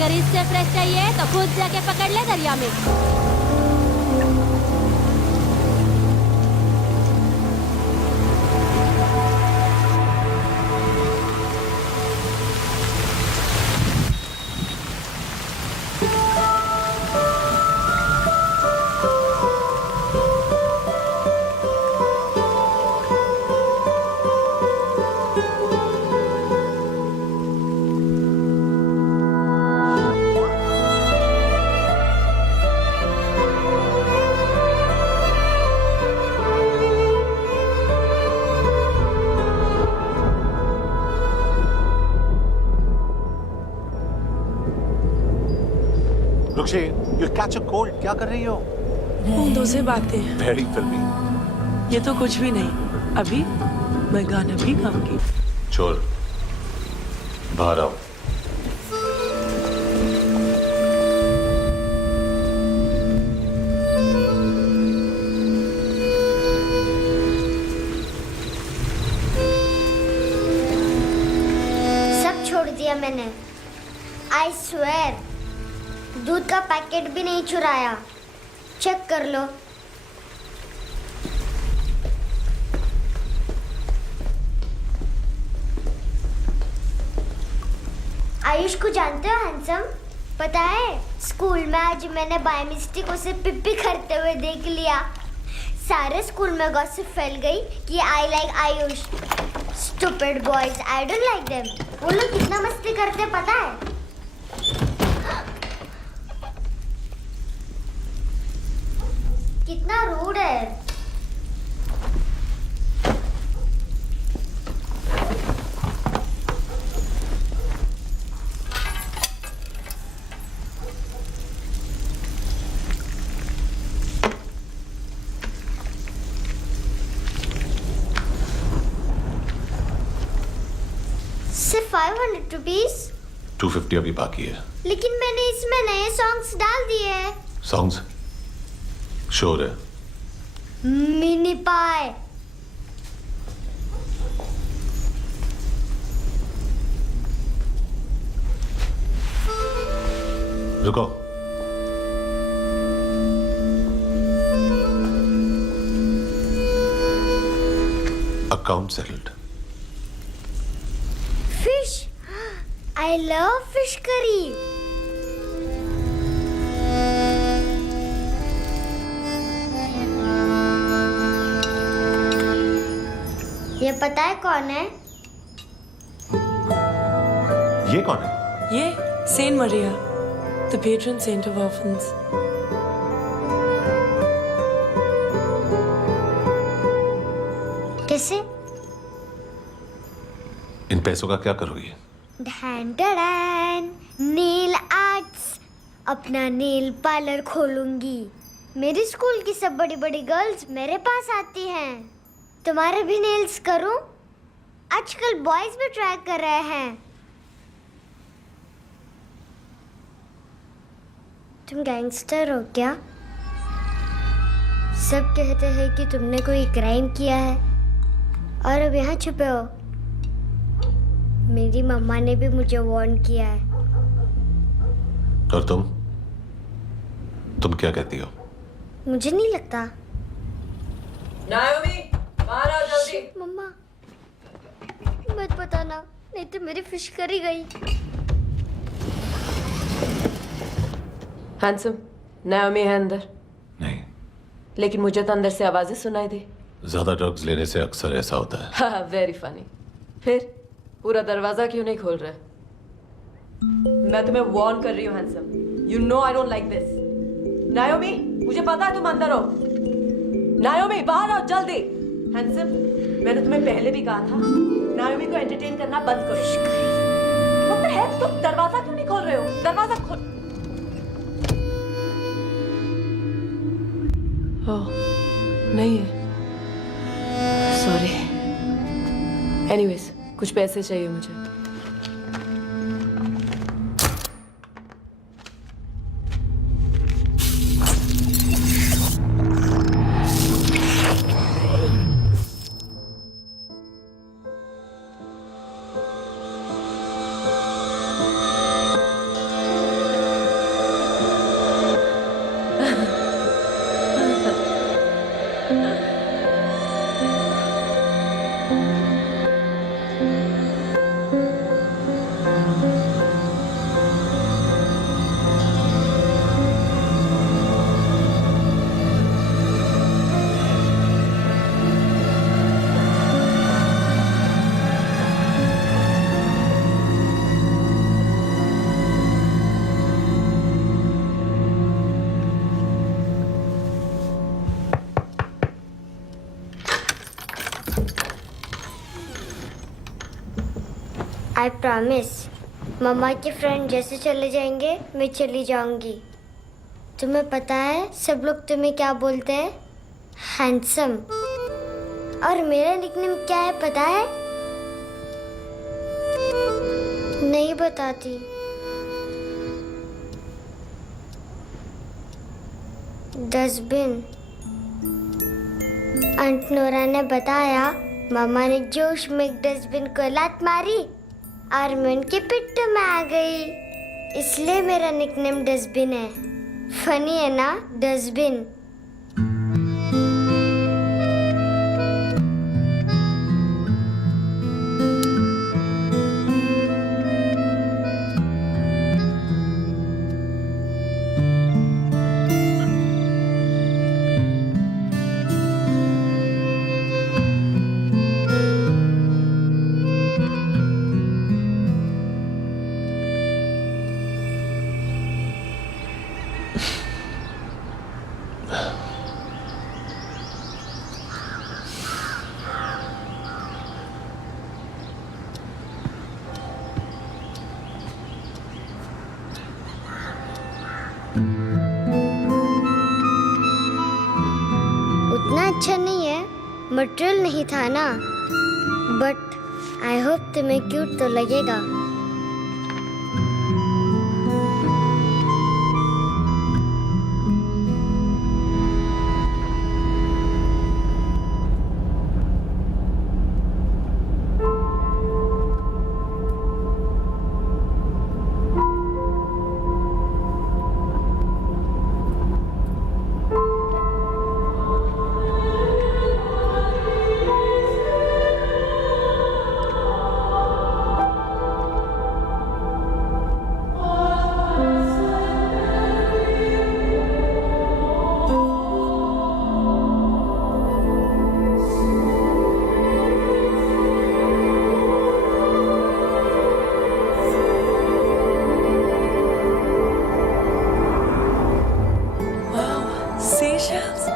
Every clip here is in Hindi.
अगर इससे फ्रेश चाहिए तो खुद जाके पकड़ ले दरिया में। रुक्षी, you'll catch a cold. क्या कर रही हो? बूंदों से बातें। Very filmy. ये तो कुछ भी नहीं। अभी मैं गाना भी गाऊंगी। चोर, बाहर आओ। सब छोड़ दिया मैंने। I swear. दूध का पैकेट भी नहीं चुराया। चेक कर लो। आयुष को जानते हो हैंडसम? पता है स्कूल में आज मैंने बाय मिस्टेक उसे पिप्पी करते हुए देख लिया। सारे स्कूल में गॉसिप फैल गई कि I like Ayush. Stupid boys, I don't like them. वो लोग कितना मस्ती करते पता है? कितना रूड है। सिर्फ 500 रुपीज। 250 अभी बाकी है। लेकिन मैंने इसमें नए सॉन्ग्स डाल दिए हैं। सॉन्ग्स? श्योर है। मिनी पाए। रुको। Account settled. Fish. I love fish curry. ये पता है कौन है? ये कौन है? ये saint Maria, the patron saint of orphans. कैसे? इन पैसों का क्या करोगी? ढैन ढैन, नेल आर्ट्स। अपना नेल पार्लर खोलूंगी। मेरी स्कूल की सब बड़ी बड़ी गर्ल्स मेरे पास आती हैं। तुम्हारे भी नेल्स करूं? आजकल बॉयज भी ट्राई कर रहे हैं। तुम गैंगस्टर हो क्या? सब कहते हैं कि तुमने कोई क्राइम किया है और अब यहाँ छुपे हो। मेरी मम्मा ने भी मुझे वार्न किया है। और तुम क्या कहती हो? मुझे नहीं लगता। नायोमी, बाहर आओ जल्दी। मम्मा मत बताना, नहीं तो मेरी फिश करी गई। हैंडसम, नायोमी है अंदर। नहीं। लेकिन मुझे तो अंदर से आवाजें सुनाई दी। ज्यादा ड्रग्स लेने से अक्सर ऐसा होता है। हाँ, वेरी फनी। फिर पूरा दरवाजा क्यों नहीं खोल रहे? मैं तुम्हें वार्न कर रही हूँ handsome. You know I don't like this. नायोमी, मुझे पता है तुम अंदर हो। नायोमी, बाहर आओ जल्दी। हैंडसम, मैंने तुम्हें पहले भी कहा था नायोमी को एंटरटेन करना बंद करो। What the heck? तुम दरवाजा क्यों नहीं खोल रहे हो? दरवाजा खोल। ओह, नहीं है। सॉरी। एनीवेज, कुछ पैसे चाहिए मुझे। I promise. मम्मा के फ्रेंड जैसे चले जाएंगे मैं चली जाऊंगी। तुम्हें पता है सब लोग तुम्हें क्या बोलते हैं? हैंडसम। और मेरा निकनेम क्या है पता है? नहीं बताती। डस्टबिन। आंट नोरा ने बताया मामा ने जोश में एक डस्टबिन को लात मारी और मैं उनके पिट्ठू में आ गई, इसलिए मेरा निकनेम डस्टबिन है। फनी है ना डस्टबिन? उतना अच्छा नहीं है, मटेरियल नहीं था ना, बट आई होप तुम्हें क्यूट तो लगेगा। Seashells.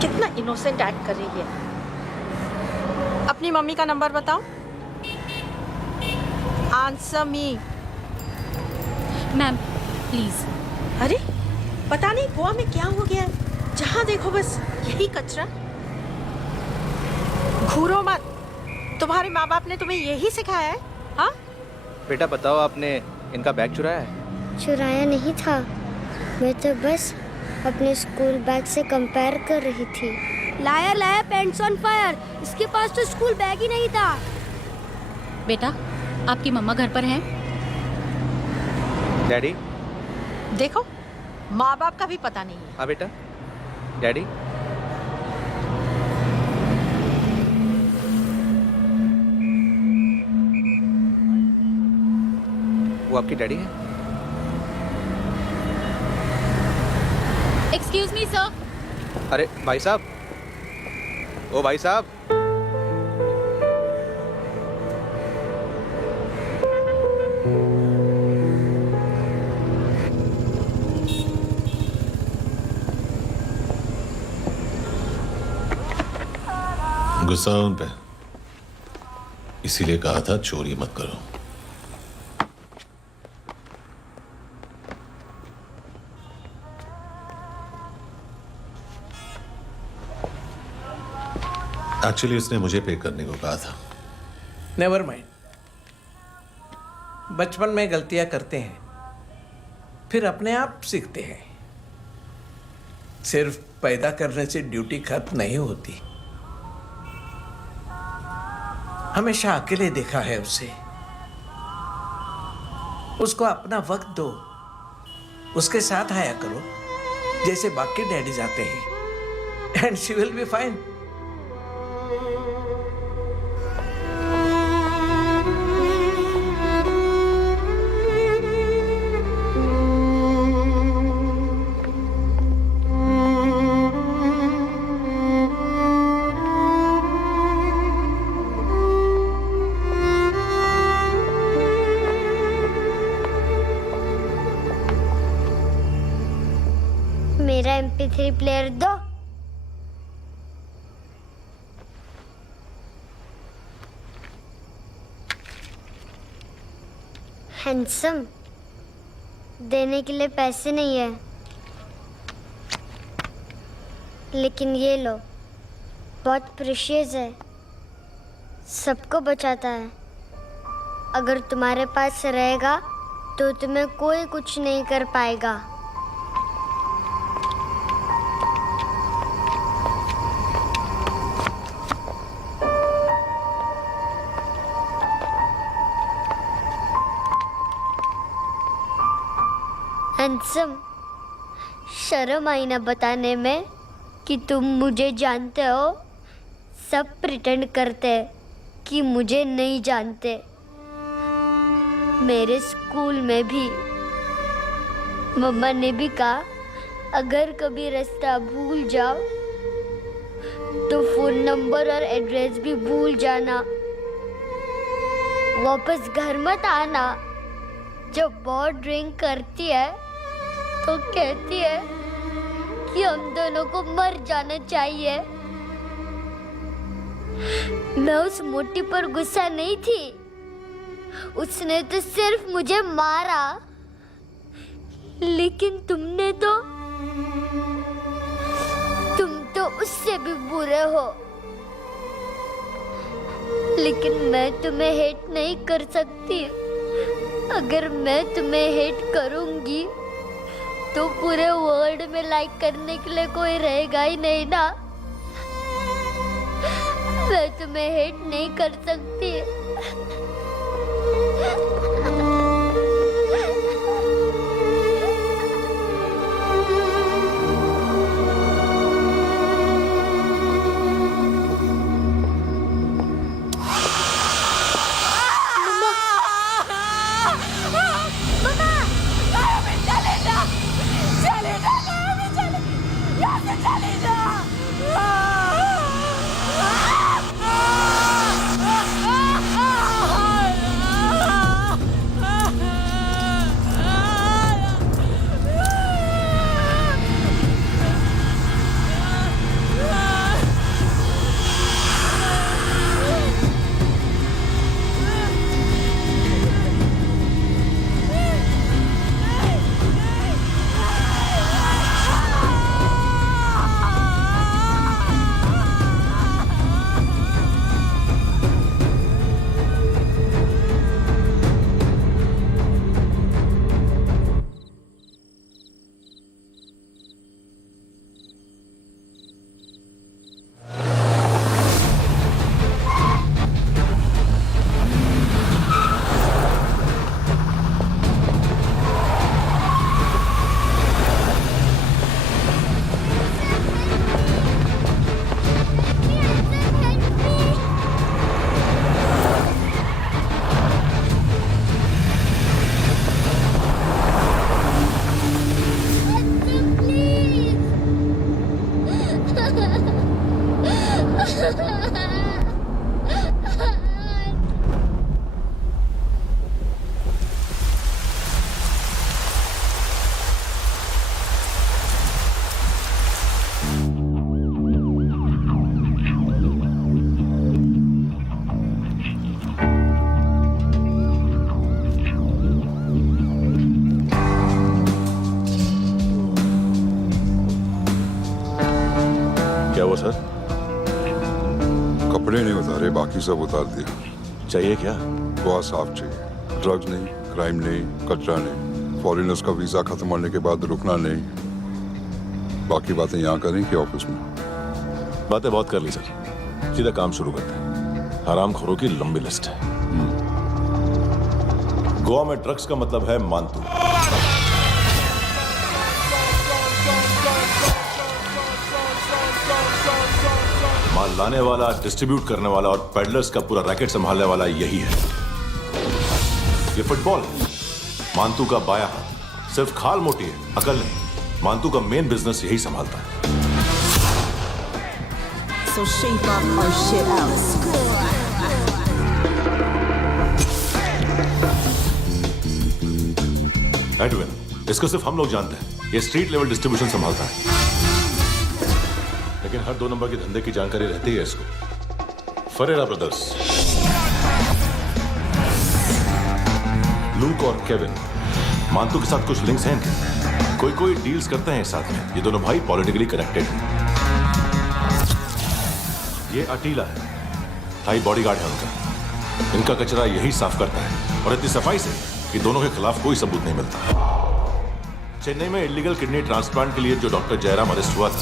कितना इनोसेंट एक्ट कर रही है। अपनी मम्मी का नंबर बताओ। Answer me. Ma'am please. अरे पता नहीं गोवा में क्या हो गया है, जहाँ देखो बस यही कचरा। घूरो मत, तुम्हारे माँ बाप ने तुम्हें यही सिखाया है? हाँ बेटा बताओ, आपने इनका बैग चुराया है? चुराया नहीं था, मैं तो बस अपने स्कूल बैग से कंपेयर कर रही थी। Liar liar pants on fire, इसके पास तो स्कूल बैग ही नहीं था। बेटा आपकी मम्मा घर पर हैं? डैडी? देखो माँ बाप का भी पता नहीं है। हाँ बेटा। डैडी? वो आपकी डैडी है? Excuse me sir. अरे भाई साहब, ओ भाई साहब। गुस्सा उन पे, इसीलिए कहा था चोरी मत करो। एक्चुअली उसने मुझे पे करने को कहा था। नेवर माइंड, बचपन में गलतियां करते हैं, फिर अपने आप सीखते हैं। सिर्फ पैदा करने से ड्यूटी खत्म नहीं होती। हमेशा अकेले देखा है उसे। उसको अपना वक्त दो, उसके साथ आया करो जैसे बाकी डैडीज आते हैं, and she will be fine. मेरा MP3 प्लेयर दो। हैंडसम, देने के लिए पैसे नहीं है, लेकिन ये लो, बहुत प्रेशियस है, सबको बचाता है। अगर तुम्हारे पास रहेगा तो तुम्हें कोई कुछ नहीं कर पाएगा। हैंडसम, शर्म आई ना बताने में कि तुम मुझे जानते हो। सब प्रिटेंड करते कि मुझे नहीं जानते। मेरे स्कूल में भी मम्मा ने भी कहा, अगर कभी रास्ता भूल जाओ तो फोन नंबर और एड्रेस भी भूल जाना, वापस घर मत आना। जब बहुत ड्रिंक करती है तो कहती है कि हम दोनों को मर जाना चाहिए। मैं उस मोटी पर गुस्सा नहीं थी, उसने तो सिर्फ मुझे मारा, लेकिन तुम तो उससे भी बुरे हो। लेकिन मैं तुम्हें हेट नहीं कर सकती। अगर मैं तुम्हें हेट करूंगी तो पूरे वर्ल्ड में लाइक करने के लिए कोई रहेगा ही नहीं ना। मैं तुम्हें हेट नहीं कर सकती। क्या हुआ सर? कपड़े नहीं उतारे, बाकी सब उतार दिया। चाहिए क्या? बहुत साफ चाहिए। ड्रग्स नहीं, क्राइम नहीं, कचरा नहीं। फॉरेनर्स का वीजा खत्म होने के बाद रुकना नहीं। बाकी बातें यहाँ करें कि ऑफिस में? बातें बहुत कर ली सर, सीधा काम शुरू करते हैं। हरामखोरों की लंबी लिस्ट है। गोवा में ड्रग्स का मतलब है मानतू। माल लाने वाला, डिस्ट्रीब्यूट करने वाला और पेडलर्स का पूरा रैकेट संभालने वाला यही है। ये फुटबॉल है, मानतू का बायां हाथ। सिर्फ खाल मोटी है, अकल नहीं। मानतू का मेन बिजनेस यही संभालता है। So shape up our shit out. Edwin, इसको सिर्फ हम लोग जानते हैं। ये स्ट्रीट लेवल डिस्ट्रीब्यूशन संभालता है, लेकिन हर 2 नंबर के धंधे की जानकारी रहती है इसको। फरेरा ब्रदर्स, लूक और केविन, मानतू के साथ कुछ लिंक्स हैं इनके। कोई डील्स करते हैं साथ में। ये दोनों भाई पॉलिटिकली कनेक्टेड हैं। ये अटीला है, थाई बॉडीगार्ड है उनका। इनका कचरा यही साफ करता है, और इतनी सफाई से कि दोनों के खिलाफ कोई सबूत नहीं मिलता। चेन्नई में इलीगल किडनी ट्रांसप्लांट के लिए जो डॉक्टर जयराम अरेस्ट हुआ था,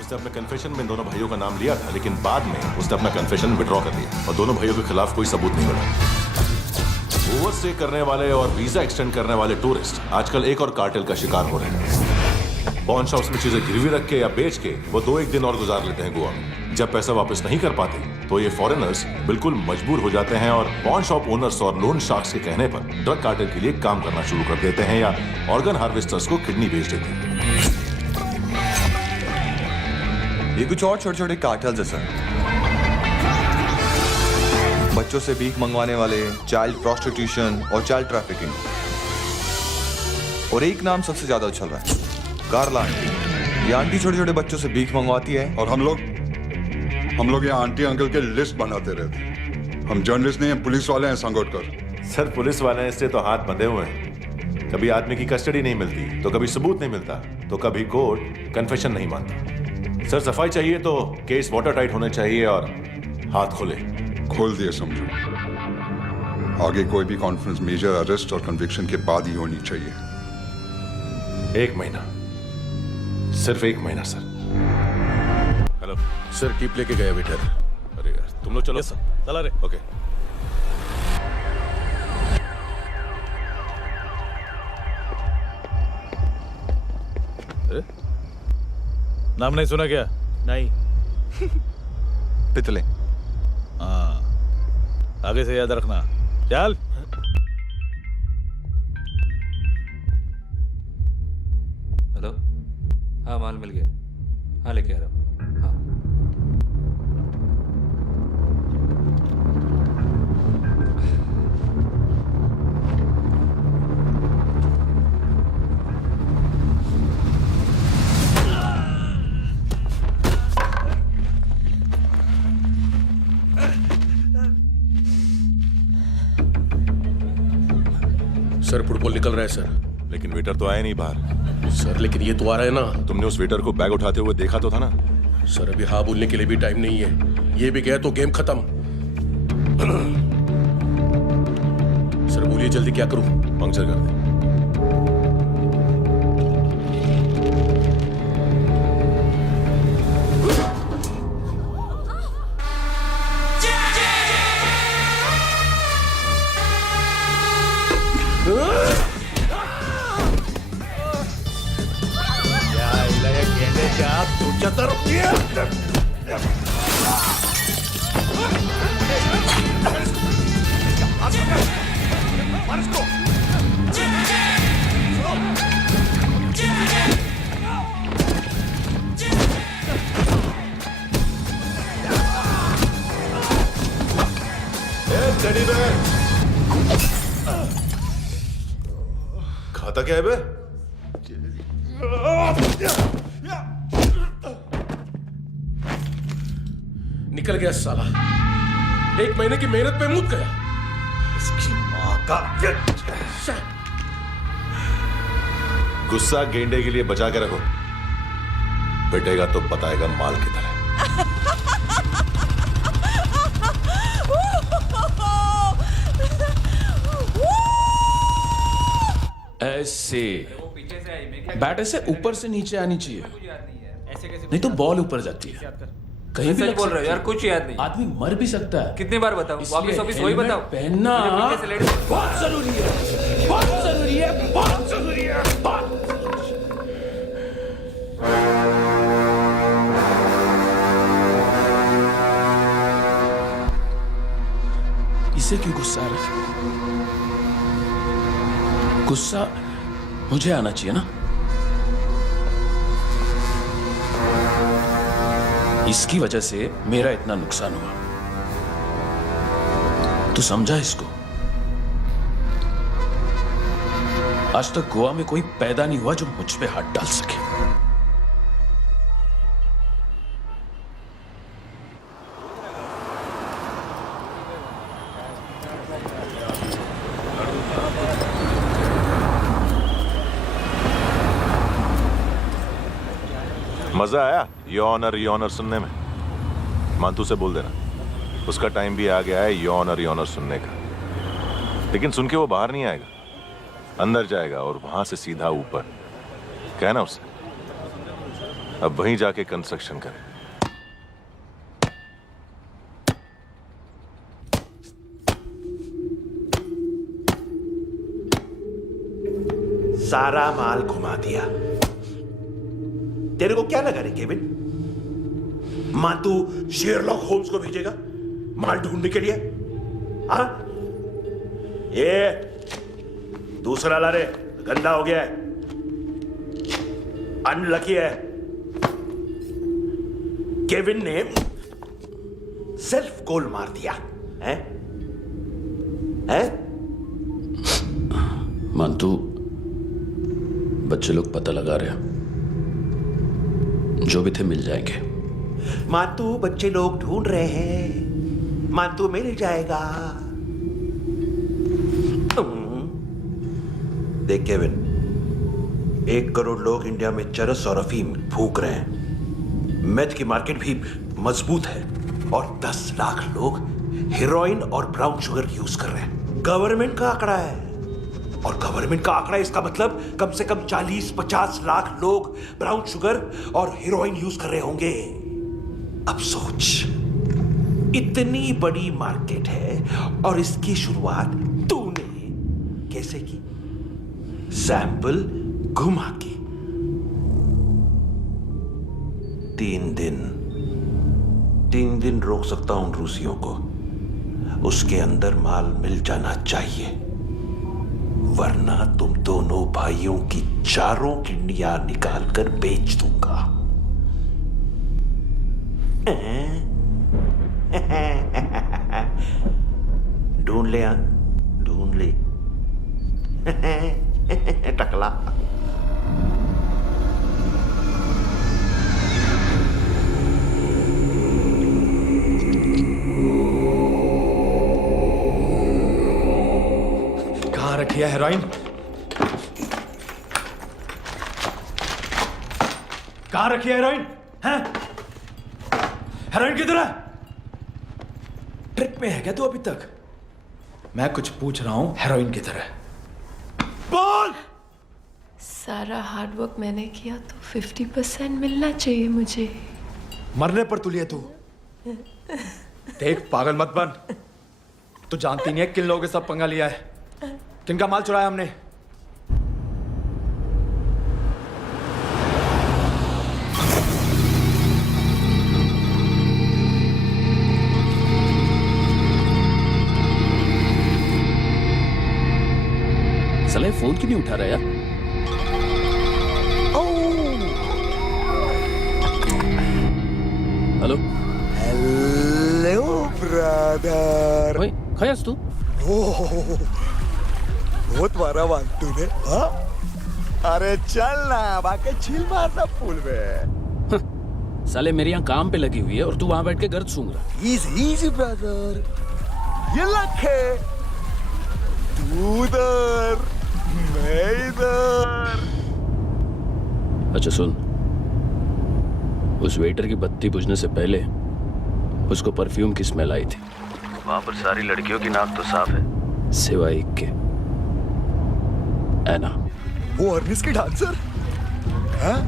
उसने अपने कन्फेशन में दोनों भाइयों का नाम लिया था, लेकिन बाद में उसने अपना कन्फेशन विड्रॉ कर लिया और दोनों भाइयों के खिलाफ कोई सबूत नहीं मिला। ओवरस्टे करने वाले और वीजा एक्सटेंड करने वाले टूरिस्ट आजकल एक और कार्टेल का शिकार हो रहे हैं। पॉन शॉप्स में चीजें गिरवी रख के या बेच के वो 2-1 दिन और गुजार लेते हैं गोवा में। जब पैसा वापस नहीं कर पाते तो ये फॉरेनर्स बिल्कुल मजबूर हो जाते हैं और पॉन शॉप ओनर्स और लोन शार्क्स के कहने पर ड्रग कार्टेल के लिए काम करना शुरू कर देते हैं या ऑर्गन हार्वेस्टर्स को किडनी बेच देते हैं। ये कुछ और छोटे छोटे कार्टेल्स है सर। बच्चों से भीख मंगवाने वाले, चाइल्ड प्रोस्टिट्यूशन और चाइल्ड ट्रैफिकिंग। और एक नाम सबसे ज्यादा उछल रहा है, कार्ला आंटी। ये आंटी छोटे छोटे बच्चों से भीख मंगवाती है। और हम लोग यहाँ आंटी अंकल के लिस्ट बनाते रहते हैं। हम जर्नलिस्ट नहीं हैं, पुलिस वाले हैं संगोटकर। सर, पुलिस वाले इससे तो हाथ बंधे हुए हैं। कभी आदमी की कस्टडी नहीं मिलती तो कभी सबूत नहीं मिलता तो कभी कोर्ट कन्फेशन नहीं मानता। सर, सफाई चाहिए तो केस वाटर टाइट होने चाहिए और हाथ खोले। खोल दिए समझो। आगे कोई भी कॉन्फ्रेंस मेजर अरेस्ट और कन्विक्शन के बाद ही होनी चाहिए। 1 महीना, सिर्फ 1 महीना सर। हेलो सर, टिप लेके गए वेटर। अरे यार, तुम लोग चलो। सर, चला रे। ओके। नाम नहीं सुना क्या? नहीं। पितले। हाँ, आगे से याद रखना। चल। हेलो, हाँ माल मिल गया। हाँ लेके आ रहा हूँ। हाँ सर, फुटबॉल निकल रहा है सर। लेकिन वेटर तो आया नहीं बाहर। सर, लेकिन ये तो आ रहा है ना। तुमने उस वेटर को बैग उठाते हुए देखा तो था ना? सर, अभी हाँ बोलने के लिए भी टाइम नहीं है। ये भी गया तो गेम खत्म। सर बोलिए जल्दी, क्या करूं? पंक्चर कर दे। खाता क्या है बे? निकल गया साला। 1 महीने की मेहनत पे मुक गया। इसकी माँ का गुस्सा गेंडे के लिए बचा के रखो, पिटेगा तो बताएगा माल की तरह। ऐसे बैट ऐसे ऊपर से नीचे आनी चाहिए, नहीं तो बॉल ऊपर जाती है। कहीं भी सच लग बोल रहे हो सकती यार, है। कुछ याद नहीं। आदमी मर भी सकता है। कितनी बार बताऊं? इसलिए वापस ऑफिस वही हेलमेट बताओ। पहनना मुझे पीछे से लेडी- बहुत जरूरी है, बहुत जरूरी है, बहुत जरूरी है, बहुत। इसे क्यों गुस्सा आ रहा है? गुस्सा मुझे आना चाहिए ना। इसकी वजह से मेरा इतना नुकसान हुआ। तू समझा इसको? आज तक गोवा में कोई पैदा नहीं हुआ जो मुझ पे हाथ डाल सके। मजा आया ये ऑनर सुनने में? मानतू से बोल देना उसका टाइम भी आ गया है ये ऑनर सुनने का। लेकिन सुन के वो बाहर नहीं आएगा, अंदर जाएगा और वहां से सीधा ऊपर। कहना उसे अब वहीं जाके कंस्ट्रक्शन करे। सारा माल घुमा दिया। तेरे को क्या लगा रे केविन? मातू शेरलॉक होम्स को भेजेगा माल ढूंढने के लिए? हाँ, ये दूसरा ला रे, गंदा हो गया है, अनलकी है। केविन ने सेल्फ गोल मार दिया है? मानतू, बच्चे लोग पता लगा रहे हैं, जो भी थे मिल जाएंगे। मातू बच्चे लोग ढूंढ रहे हैं, मातू मिल जाएगा। देख केविन, 1 करोड़ लोग इंडिया में चरस और अफीम फूक रहे हैं। मेथ की मार्केट भी मजबूत है और 10 लाख लोग हेरोइन और ब्राउन शुगर यूज कर रहे हैं। गवर्नमेंट का आंकड़ा है, और गवर्नमेंट का आंकड़ा इसका मतलब कम से कम 40-50 लाख लोग ब्राउन शुगर और हेरोइन यूज कर रहे होंगे। अब सोच, इतनी बड़ी मार्केट है और इसकी शुरुआत तूने कैसे की? सैंपल घुमा के। 3 दिन रोक सकता हूं रूसियों को, उसके अंदर माल मिल जाना चाहिए, वरना तुम दोनों भाइयों की चारों किडनियां निकाल कर बेच दूंगा। ढूंढ ले, ढूंढ ले टकला। कहाँ रखी है हेरोइन? कहाँ रखी है हेरोइन? हैं? हेरोइन किधर है? ट्रिप में है क्या तू अभी तक? मैं कुछ पूछ रहा हूं, हेरोइन किधर है? बोल! सारा हार्डवर्क मैंने किया तो 50% मिलना चाहिए मुझे। मरने पर तुली है तू। देख, पागल मत बन। तू जानती नहीं है किन लोगों के साथ पंगा लिया है, किनका माल चुराया हमने। साला फोन क्यों नहीं उठा रहा यार? Hello hello brother. ओए, खयास तू? बहुत मारा मानतू ने। हाँ? अरे चल ना, बाकी चिल मारना पूल में। साले मेरे यहाँ काम पे लगी हुई है और तू वहां बैठ के गर्द सूंघ रहा। इजी ब्रदर, ये लखे तू उधर, मैं इधर। अच्छा सुन, उस वेटर की बत्ती बुझने से पहले उसको परफ्यूम की स्मेल आई थी। वहां पर सारी लड़कियों की नाक तो साफ है, सिवाय एक के, एना। वो अर्निस की डांसर? हाँ?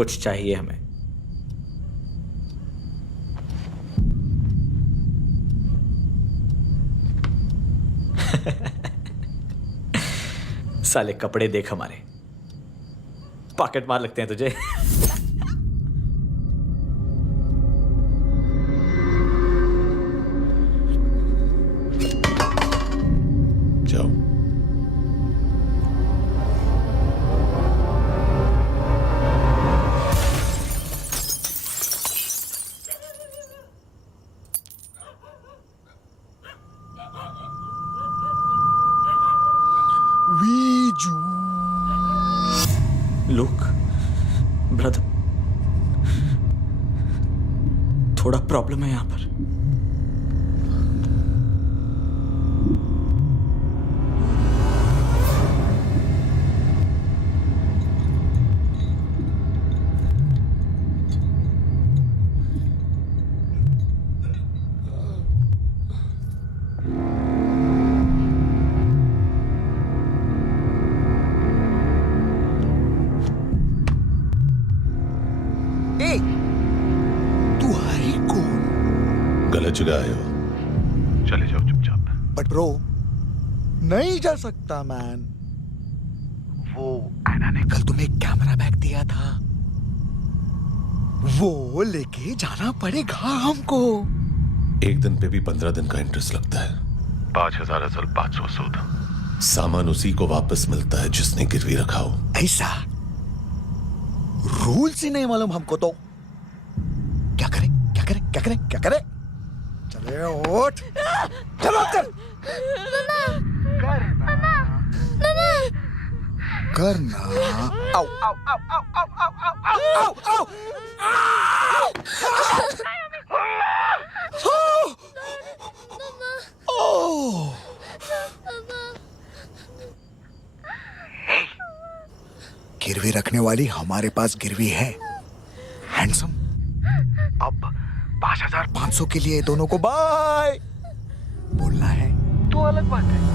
कुछ चाहिए हमें। साले कपड़े देख हमारे, पॉकेट मार लगते हैं तुझे। जाओ। लुक ब्रदर, थोड़ा प्रॉब्लम है यहां पर। गलत जगह आए हो, चले जाओ चुपचाप। बट ब्रो, नहीं जा सकता मैन। वो एना ने कल तुम्हें कैमरा बैग दिया था, वो लेके जाना पड़ेगा हमको। एक दिन पे भी 15 दिन का इंटरेस्ट लगता है। 5,000 असल 500 सूद। सामान उसी को वापस मिलता है जिसने गिरवी रखा हो। ऐसा रूल्स ही नहीं मालूम हमको तो। क्या करें क्या करें क्या करें क्या करें? चले उठ, चलो कर करना। आओ आओ आओ आओ आओ आओ आओ आओ आओ। गिरवी रखने वाली हमारे पास गिरवी है। हैंडसम, अब 5,500 के लिए दोनों को बाय बोलना है तो अलग बात है।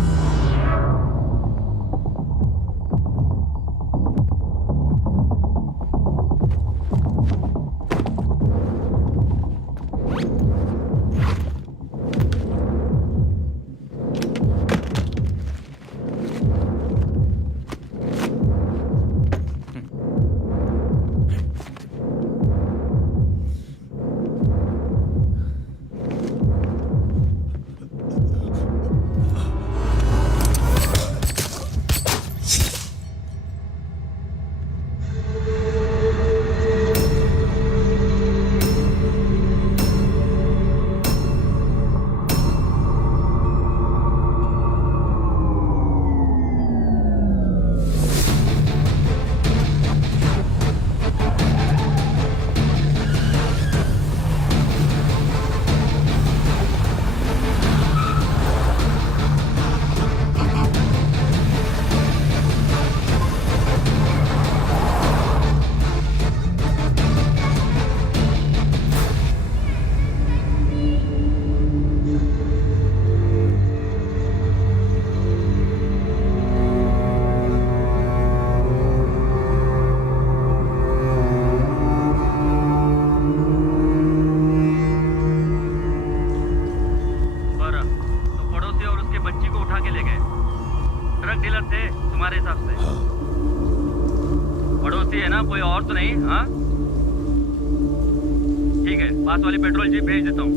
पास वाली पेट्रोल जीप भेज देता हूँ।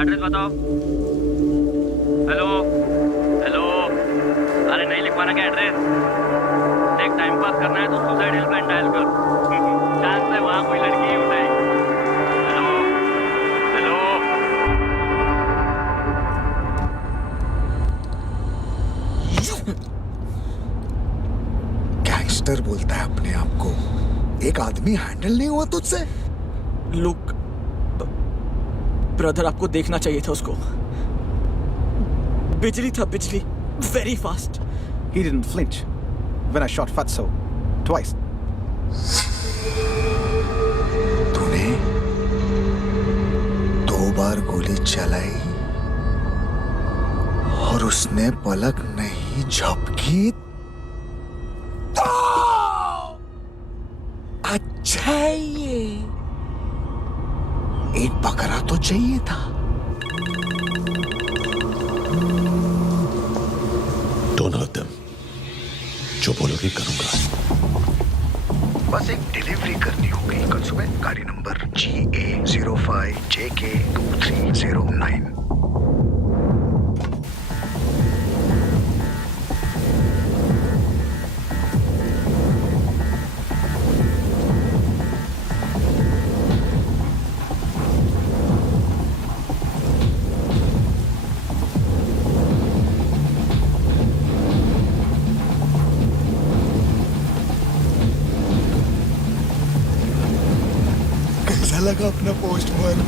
एड्रेस बताओ। हेलो हेलो, अरे नहीं लिखवाना क्या एड्रेस? देख, टाइम पास करना है तो सुसाइड हेल्पलाइन डायल कर। चांस है वहाँ कोई लड़की ही उठाए। हेलो हेलो, गैंगस्टर बोलता है अपने आप को। एक आदमी हैंडल नहीं हुआ तुझसे? लुक ब्रदर, आपको देखना चाहिए था उसको। बिजली था, बिजली, very fast. He didn't flinch when I shot Fatso twice. तूने 2 बार गोली चलाई और उसने पलक नहीं झपकी। अच्छा एक बकरा तो चाहिए था। Don't hurt them. जो बोलोगे करूंगा। बस एक डिलीवरी करनी होगी कल सुबह। गाड़ी नंबर GA05JK2309। कैसा लगा अपना पोस्टमैन?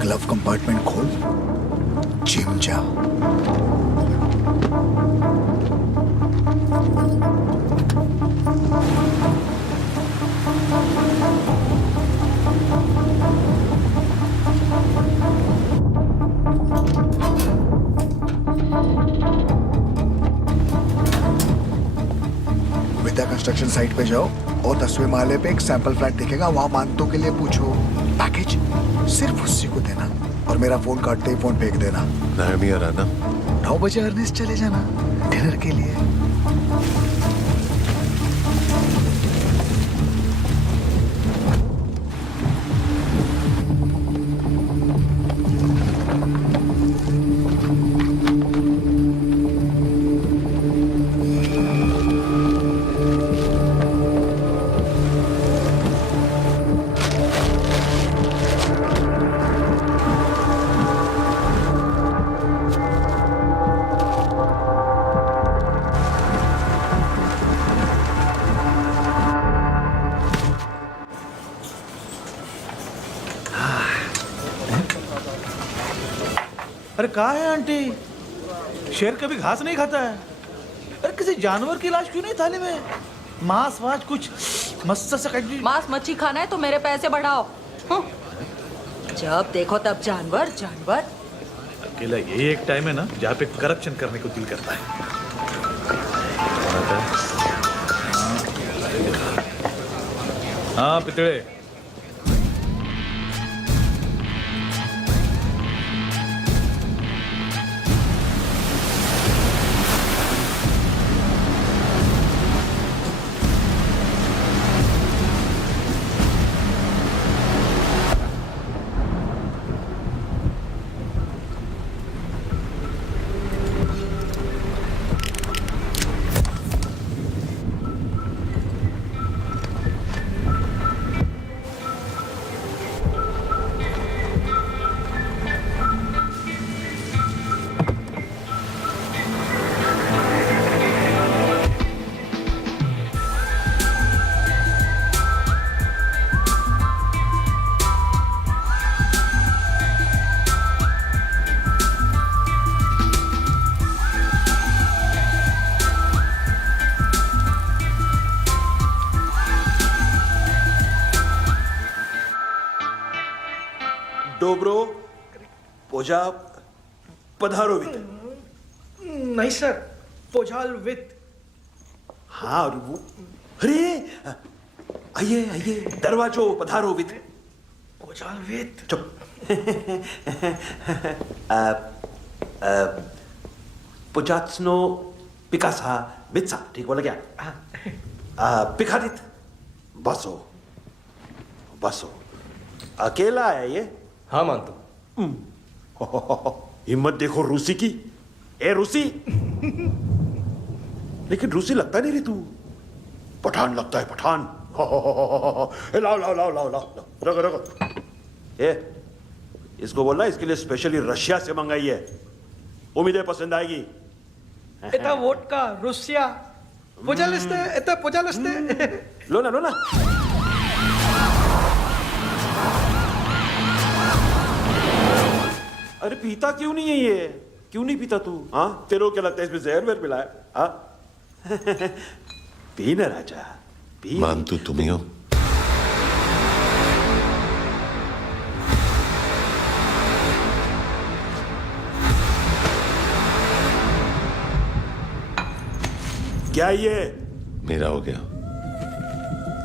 ग्लव कंपार्टमेंट खोल, जिम जा। विद्या कंस्ट्रक्शन साइट पे जाओ और 10वें माले पे एक सैंपल फ्लैट दिखेगा, वहां मानतों के लिए पूछो। पैकेज सिर्फ उसी को देना और मेरा फोन काटते ही फोन फेंक देना। नायोमी आ रहा ना? 9 बजे अर्निस चले जाना डिनर के लिए। अरे कहाँ है आंटी? शेर कभी घास नहीं खाता है। अरे किसी जानवर की लाश क्यों नहीं थाली में? मांस वास कुछ मस्त से मांस मच्छी खाना है तो मेरे पैसे बढ़ाओ। जब देखो तब जानवर जानवर। अकेला यही एक टाइम है ना जहाँ पे करप्शन करने को दिल करता है। हाँ पितड़े। डोब्रो पोजा पधारोवित। नहीं सर, पोजाल विथ। हाँ और वो अरे आइए आइए दरवाजो पधारोवित। पोजाल विथ। चुप। पुजात्सनो पिकासा वित्सा, ठीक बोला क्या? पिखादित बसो बसो। अकेला है ये? हाँ मानतो। हिम्मत देखो रूसी की। ए रूसी। लेकिन रूसी लगता नहीं रे तू, पठान लगता है पठान। लाओ लाओ लाओ लाओ लाओ रखो रखो। ए इसको बोलना इसके लिए स्पेशली रशिया से मंगाई है, उम्मीद है पसंद आएगी। एता वोडका रुसिया पोजालस्ते एता पोजालस्ते। लो ना लो ना। अरे पीता क्यों नहीं है ये? क्यों नहीं पीता तू? हाँ तेरे को क्या लगता है इसमें जहर वहर मिला है? हाँ पी ना राजा पी। मान तू तुम ही हो। क्या ये? मेरा हो गया,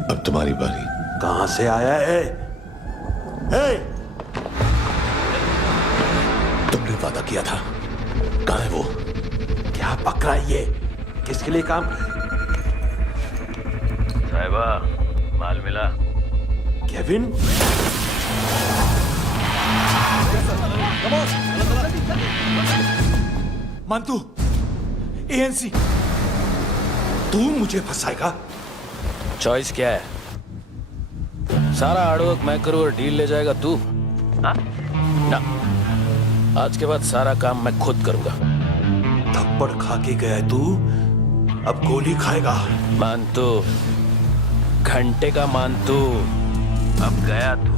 अब तुम्हारी बारी। कहां से आया है? तुमने वादा किया था, कहां है वो? क्या पकड़ा ये? किसके लिए काम? साहिबा, माल मिला? केविन? मंतु, एएनसी। तू मुझे फंसाएगा? चॉइस क्या है? सारा हार्डवर्क मैं करूं और डील ले जाएगा तू? हाँ? ना, आज के बाद सारा काम मैं खुद करूंगा। थप्पड़ खा के गया तू, अब गोली खाएगा। मानतू, घंटे का मानतू, अब गया तू।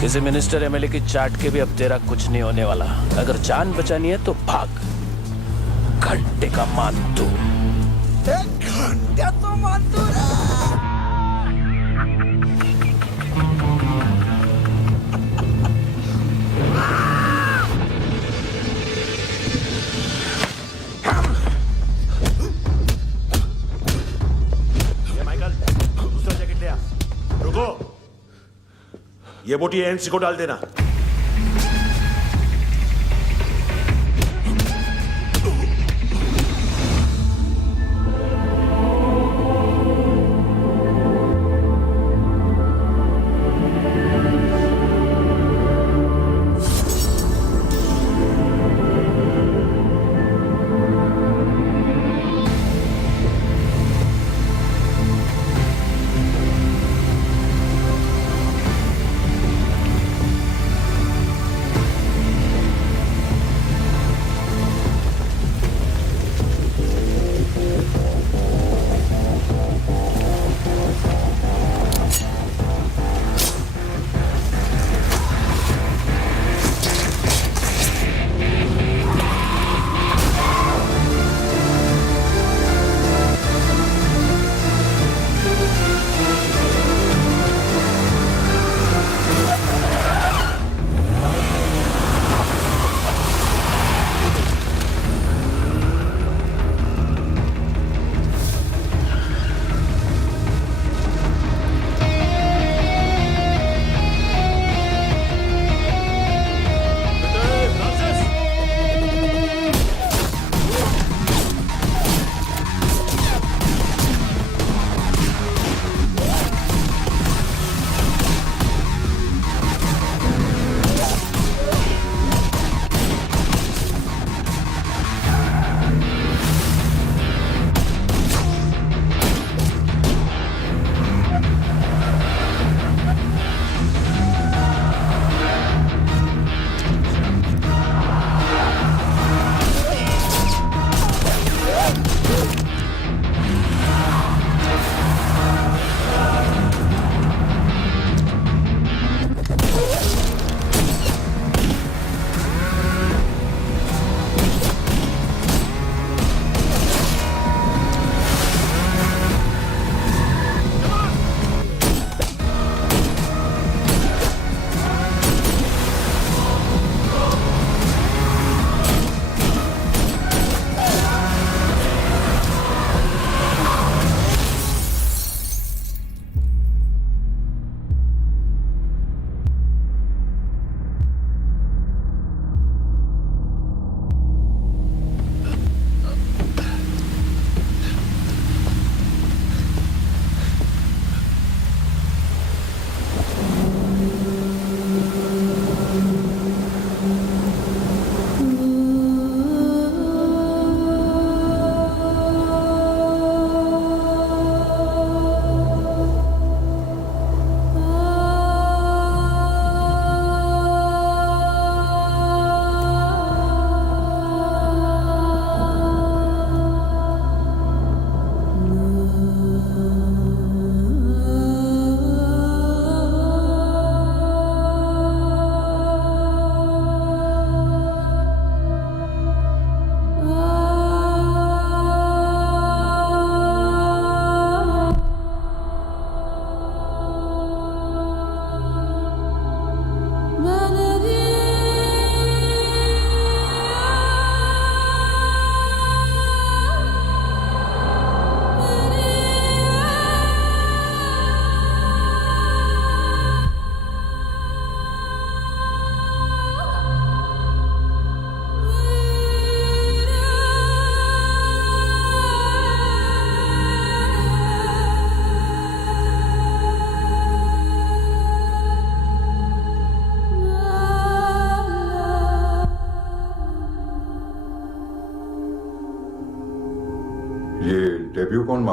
किसी मिनिस्टर एमएलए की चाट के भी अब तेरा कुछ नहीं होने वाला। अगर जान बचानी है तो भाग। घंटे का मानतू। घंटे तो मानतू माइकल, दूसरा जैकेट ले आ। रुको, ये बोटी एएनसी को डाल देना।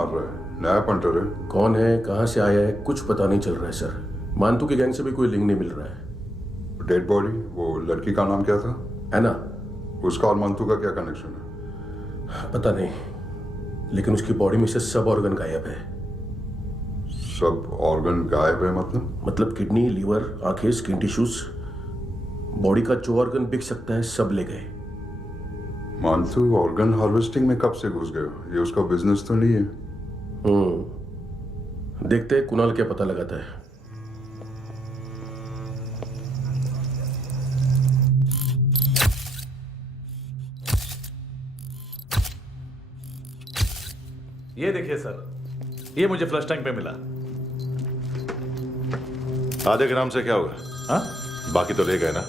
मार रहा है? नया पंटर है। कौन है, कहाँ से आया है, कुछ पता नहीं चल रहा है सर। मानतू के गैंग से भी कोई लिंक नहीं मिल रहा है। डेड बॉडी, वो लड़की का नाम क्या था? है ना। उसका और मानतू का क्या कनेक्शन है? पता नहीं, लेकिन उसकी बॉडी में से सब ऑर्गन गायब है। सब ऑर्गन गायब है मतलब किडनी, लीवर, आंखें, स्किन टिश्यूज, बॉडी का जो ऑर्गन बिक सकता है सब ले गए। मानतू ऑर्गन हार्वेस्टिंग में कब से घुस गए? ये उसका बिजनेस तो नहीं है? देखते हैं कुणाल क्या पता लगाता है। ये देखिए सर, ये मुझे फ्लश टैंक पे मिला। आधे ग्राम से क्या होगा? हाँ? बाकी तो ले गए ना।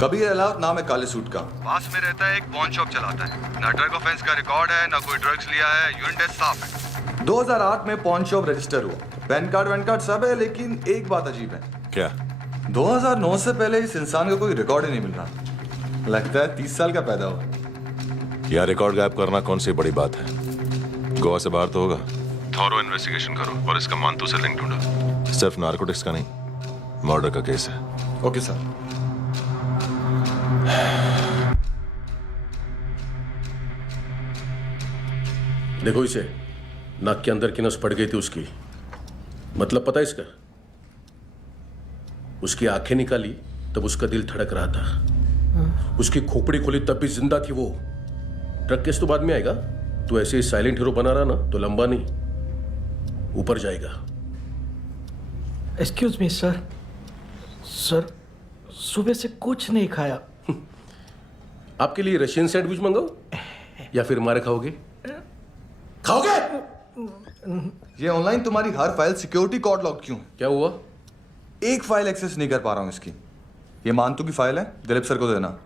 कबीर अलाउत नाम है काले सूट का, पास में रहता है, एक पॉन शॉप चलाता है। ना ड्रग ऑफेंस का रिकॉर्ड है, ना कोई ड्रग्स लिया है, यूरिन टेस्ट साफ है। 2008 में पॉन शॉप रजिस्टर हुआ, पैन कार्ड वैन कार्ड सब है, लेकिन एक बात अजीब है। क्या? 2009 से पहले इस इंसान का कोई रिकॉर्ड ही नहीं मिल रहा। लगता है 30 साल का पैदा हुआ। यह रिकॉर्ड गायब करना कौन सी बड़ी बात है? गोवा से बाहर तो होगा। थॉरो इन्वेस्टिगेशन करो और इसका मानतू से लिंक ढूंढो। सिर्फ नारकोटिक्स का नहीं, मर्डर का केस है। Okay sir. देखो इसे, नाक के अंदर की नस पड़ गई थी उसकी। मतलब पता है इसका? उसकी आंखें निकाली तब उसका दिल धड़क रहा था। उसकी खोपड़ी खोली तब भी जिंदा थी वो। ड्रग केस तो बाद में आएगा। तो ऐसे ही साइलेंट हीरो बना रहा ना तो लंबा नहीं, ऊपर जाएगा। एक्सक्यूज मी सर, सर सुबह से कुछ नहीं खाया। आपके लिए रशियन सैंडविच मंगाओ या फिर मारे खाओगे? खाओगे? ये ऑनलाइन तुम्हारी हर फाइल सिक्योरिटी कोड लॉक क्यों है? क्या हुआ? एक फाइल एक्सेस नहीं कर पा रहा हूं इसकी। ये मानतू की फाइल है, दिलीप सर को देना।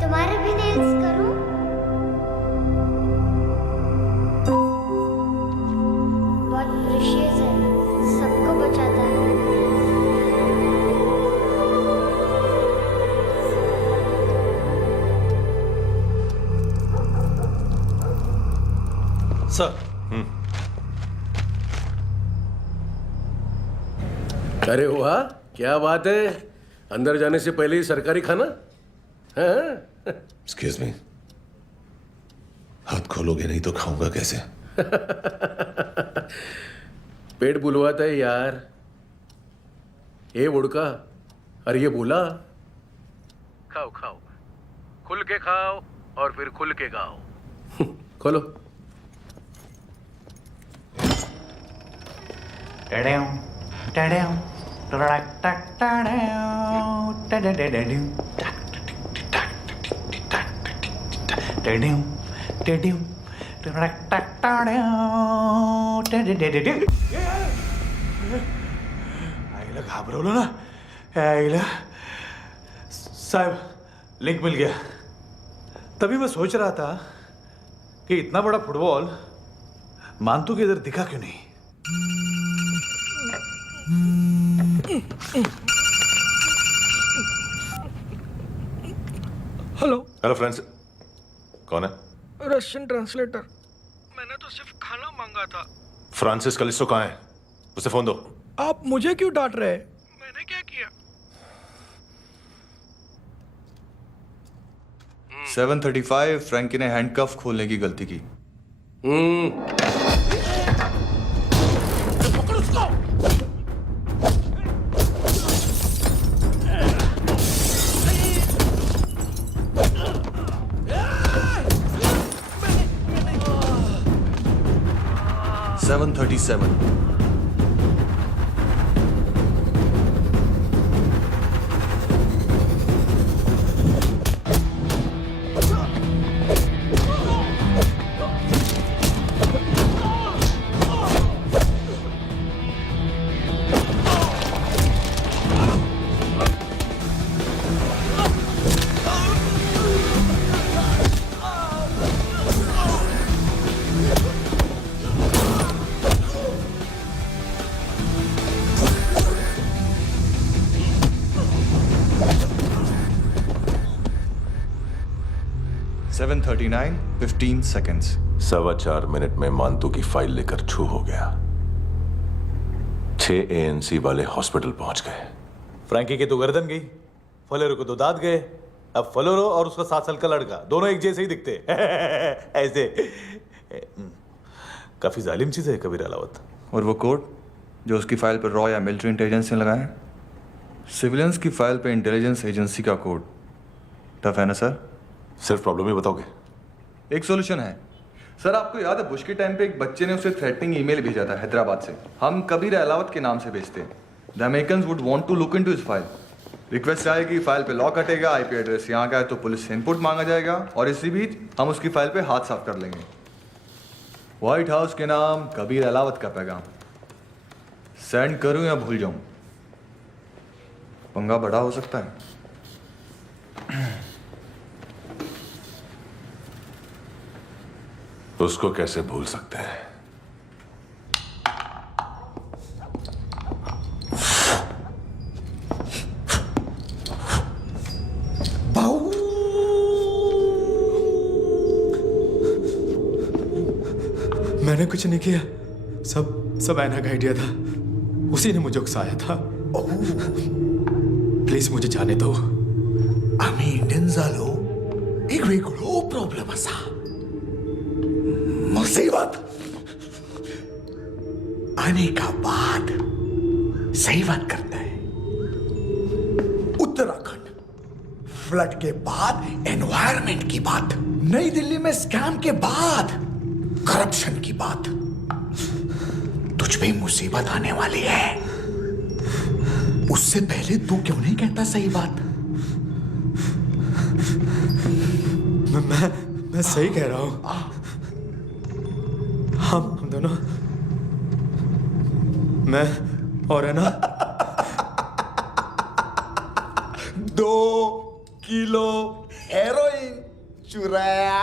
तुम्हारे भी नेल्स करूं? बहुत प्रेशियस है, सबको बचाता है। सर। अरे वाह, क्या बात है। अंदर जाने से पहले ही सरकारी खाना। एक्सक्यूज मी, हाथ खोलोगे नहीं तो खाऊंगा कैसे? पेट बुलवाता है यार। ये बुड़का, अरे ये बोला खाओ खाओ, खुल के खाओ और फिर खुल के गाओ। खोलो। आईला घाबरवलं ना। आईला साहब, लिंक मिल गया। तभी मैं सोच रहा था कि इतना बड़ा फुटबॉल मानतू के इधर दिखा क्यों नहीं। हेलो हेलो फ्रेंड्स, कौन है? Russian translator. मैंने तो सिर्फ खाना मांगा था। फ्रांसिस कलिस्टो कहाँ है? उसे फोन दो। आप मुझे क्यों डांट रहे हैं? मैंने क्या किया? 735 फ्रैंकी ने हैंडकफ खोलने की गलती की। पकड़ उसको। 737 737 39 15 seconds. 4.25 मिनट में मानतू की फाइल लेकर छू हो गया। 6 ANC वाले हॉस्पिटल पहुंच गए। फ्रैंकी की तो गर्दन गई, फलेरो को तो दांत गए। अब फलेरो और उसका 7 साल का लड़का दोनों एक जैसे ही दिखते ऐसे। काफी जालिम चीज है कबीर अलावत। और वो कोड जो उसकी फाइल पर रॉ या मिलिट्री इंटेलिजेंस ने लगाया, सिविलियंस की फाइल पे इंटेलिजेंस एजेंसी का कोड। टफ है ना सर? सिर्फ प्रॉब्लम ही बताओगे? एक सॉल्यूशन है सर। आपको याद है बुश के टाइम पे एक बच्चे ने उसे थ्रेटनिंग ईमेल भेजा था हैदराबाद से। हम कबीर अलावत के नाम से भेजते हैं। The Americans would want to look into his file. Request आएगी, फाइल पे लॉक हटेगा, आईपी एड्रेस यहाँ का है तो पुलिस से इनपुट मांगा जाएगा और इसी बीच हम उसकी फाइल पे हाथ साफ कर लेंगे। व्हाइट हाउस के नाम कबीर अलावत का पैगाम। सेंड करूं या भूल जाऊं, पंगा बड़ा हो सकता है। उसको कैसे भूल सकते हैं? मैंने कुछ नहीं किया, सब ऐना का आइडिया था। उसी ने मुझे उकसाया था। प्लीज मुझे जाने दो। आम्ही इंडियन झालो एक वेगळो प्रॉब्लेम असा। मुसीबत आने का बाद सही बात करता है। उत्तराखंड फ्लड के बाद एनवायरनमेंट की बात, नई दिल्ली में स्कैम के बाद करप्शन की बात। तुझ पे मुसीबत आने वाली है, उससे पहले तू क्यों नहीं कहता सही बात? मैं सही कह रहा हूं। हम दोनों, मैं और है ना 2 किलो हेरोइन चुराया।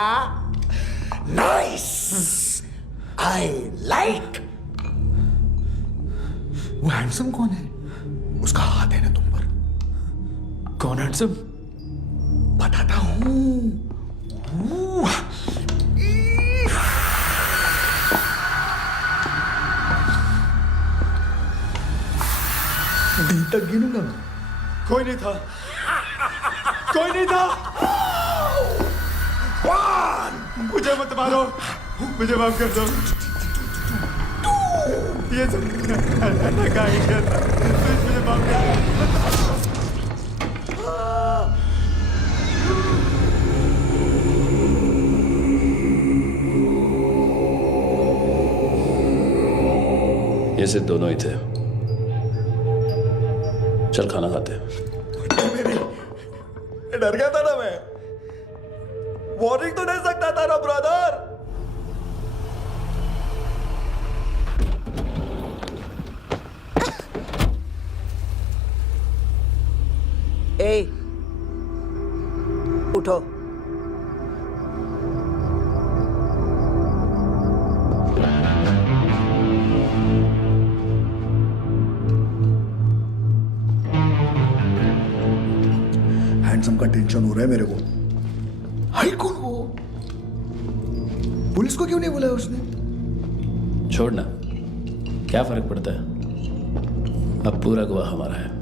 Nice, I like. वो हैंडसम कौन है? उसका हाथ है ना तुम पर? कौन हैंडसम? बताता हूं। डी तक गिनूंगा मैं। कोई नहीं था, कोई नहीं था। मुझे मत मारो, मुझे माफ कर दो। ये सब का आइडिया था, मुझे माफ कर दो। ये सिर्फ दोनों ही थे। चल खाना खाते हैं। डर गया था ना मैं। वार्निंग तो दे सकता था ना ब्रदर। ए, उठो। हैंडसम का टेंशन हो रहा है मेरे को। हाई कौन वो? पुलिस को क्यों नहीं बुलाया उसने? छोड़ना, क्या फर्क पड़ता है? अब पूरा गवाह हमारा है।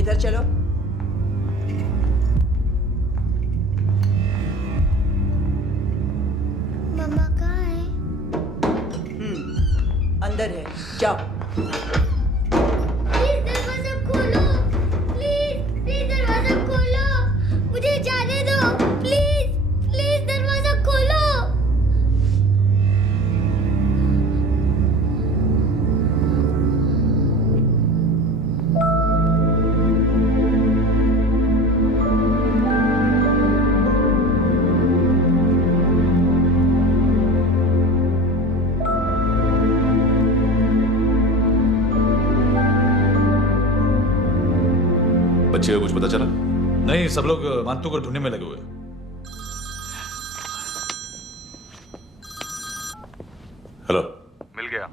इधर चलो। मम्मा कहाँ है? अंदर है, जाओ। प्लीज दरवाजा खोलो, प्लीज दरवाजा खोलो, मुझे जाने दो, प्लीज दरवाजा खोलो। बच्चे को कुछ पता चला? नहीं, सब लोग मानतू को ढूंढने में लगे हुए। हेलो। मिल गया।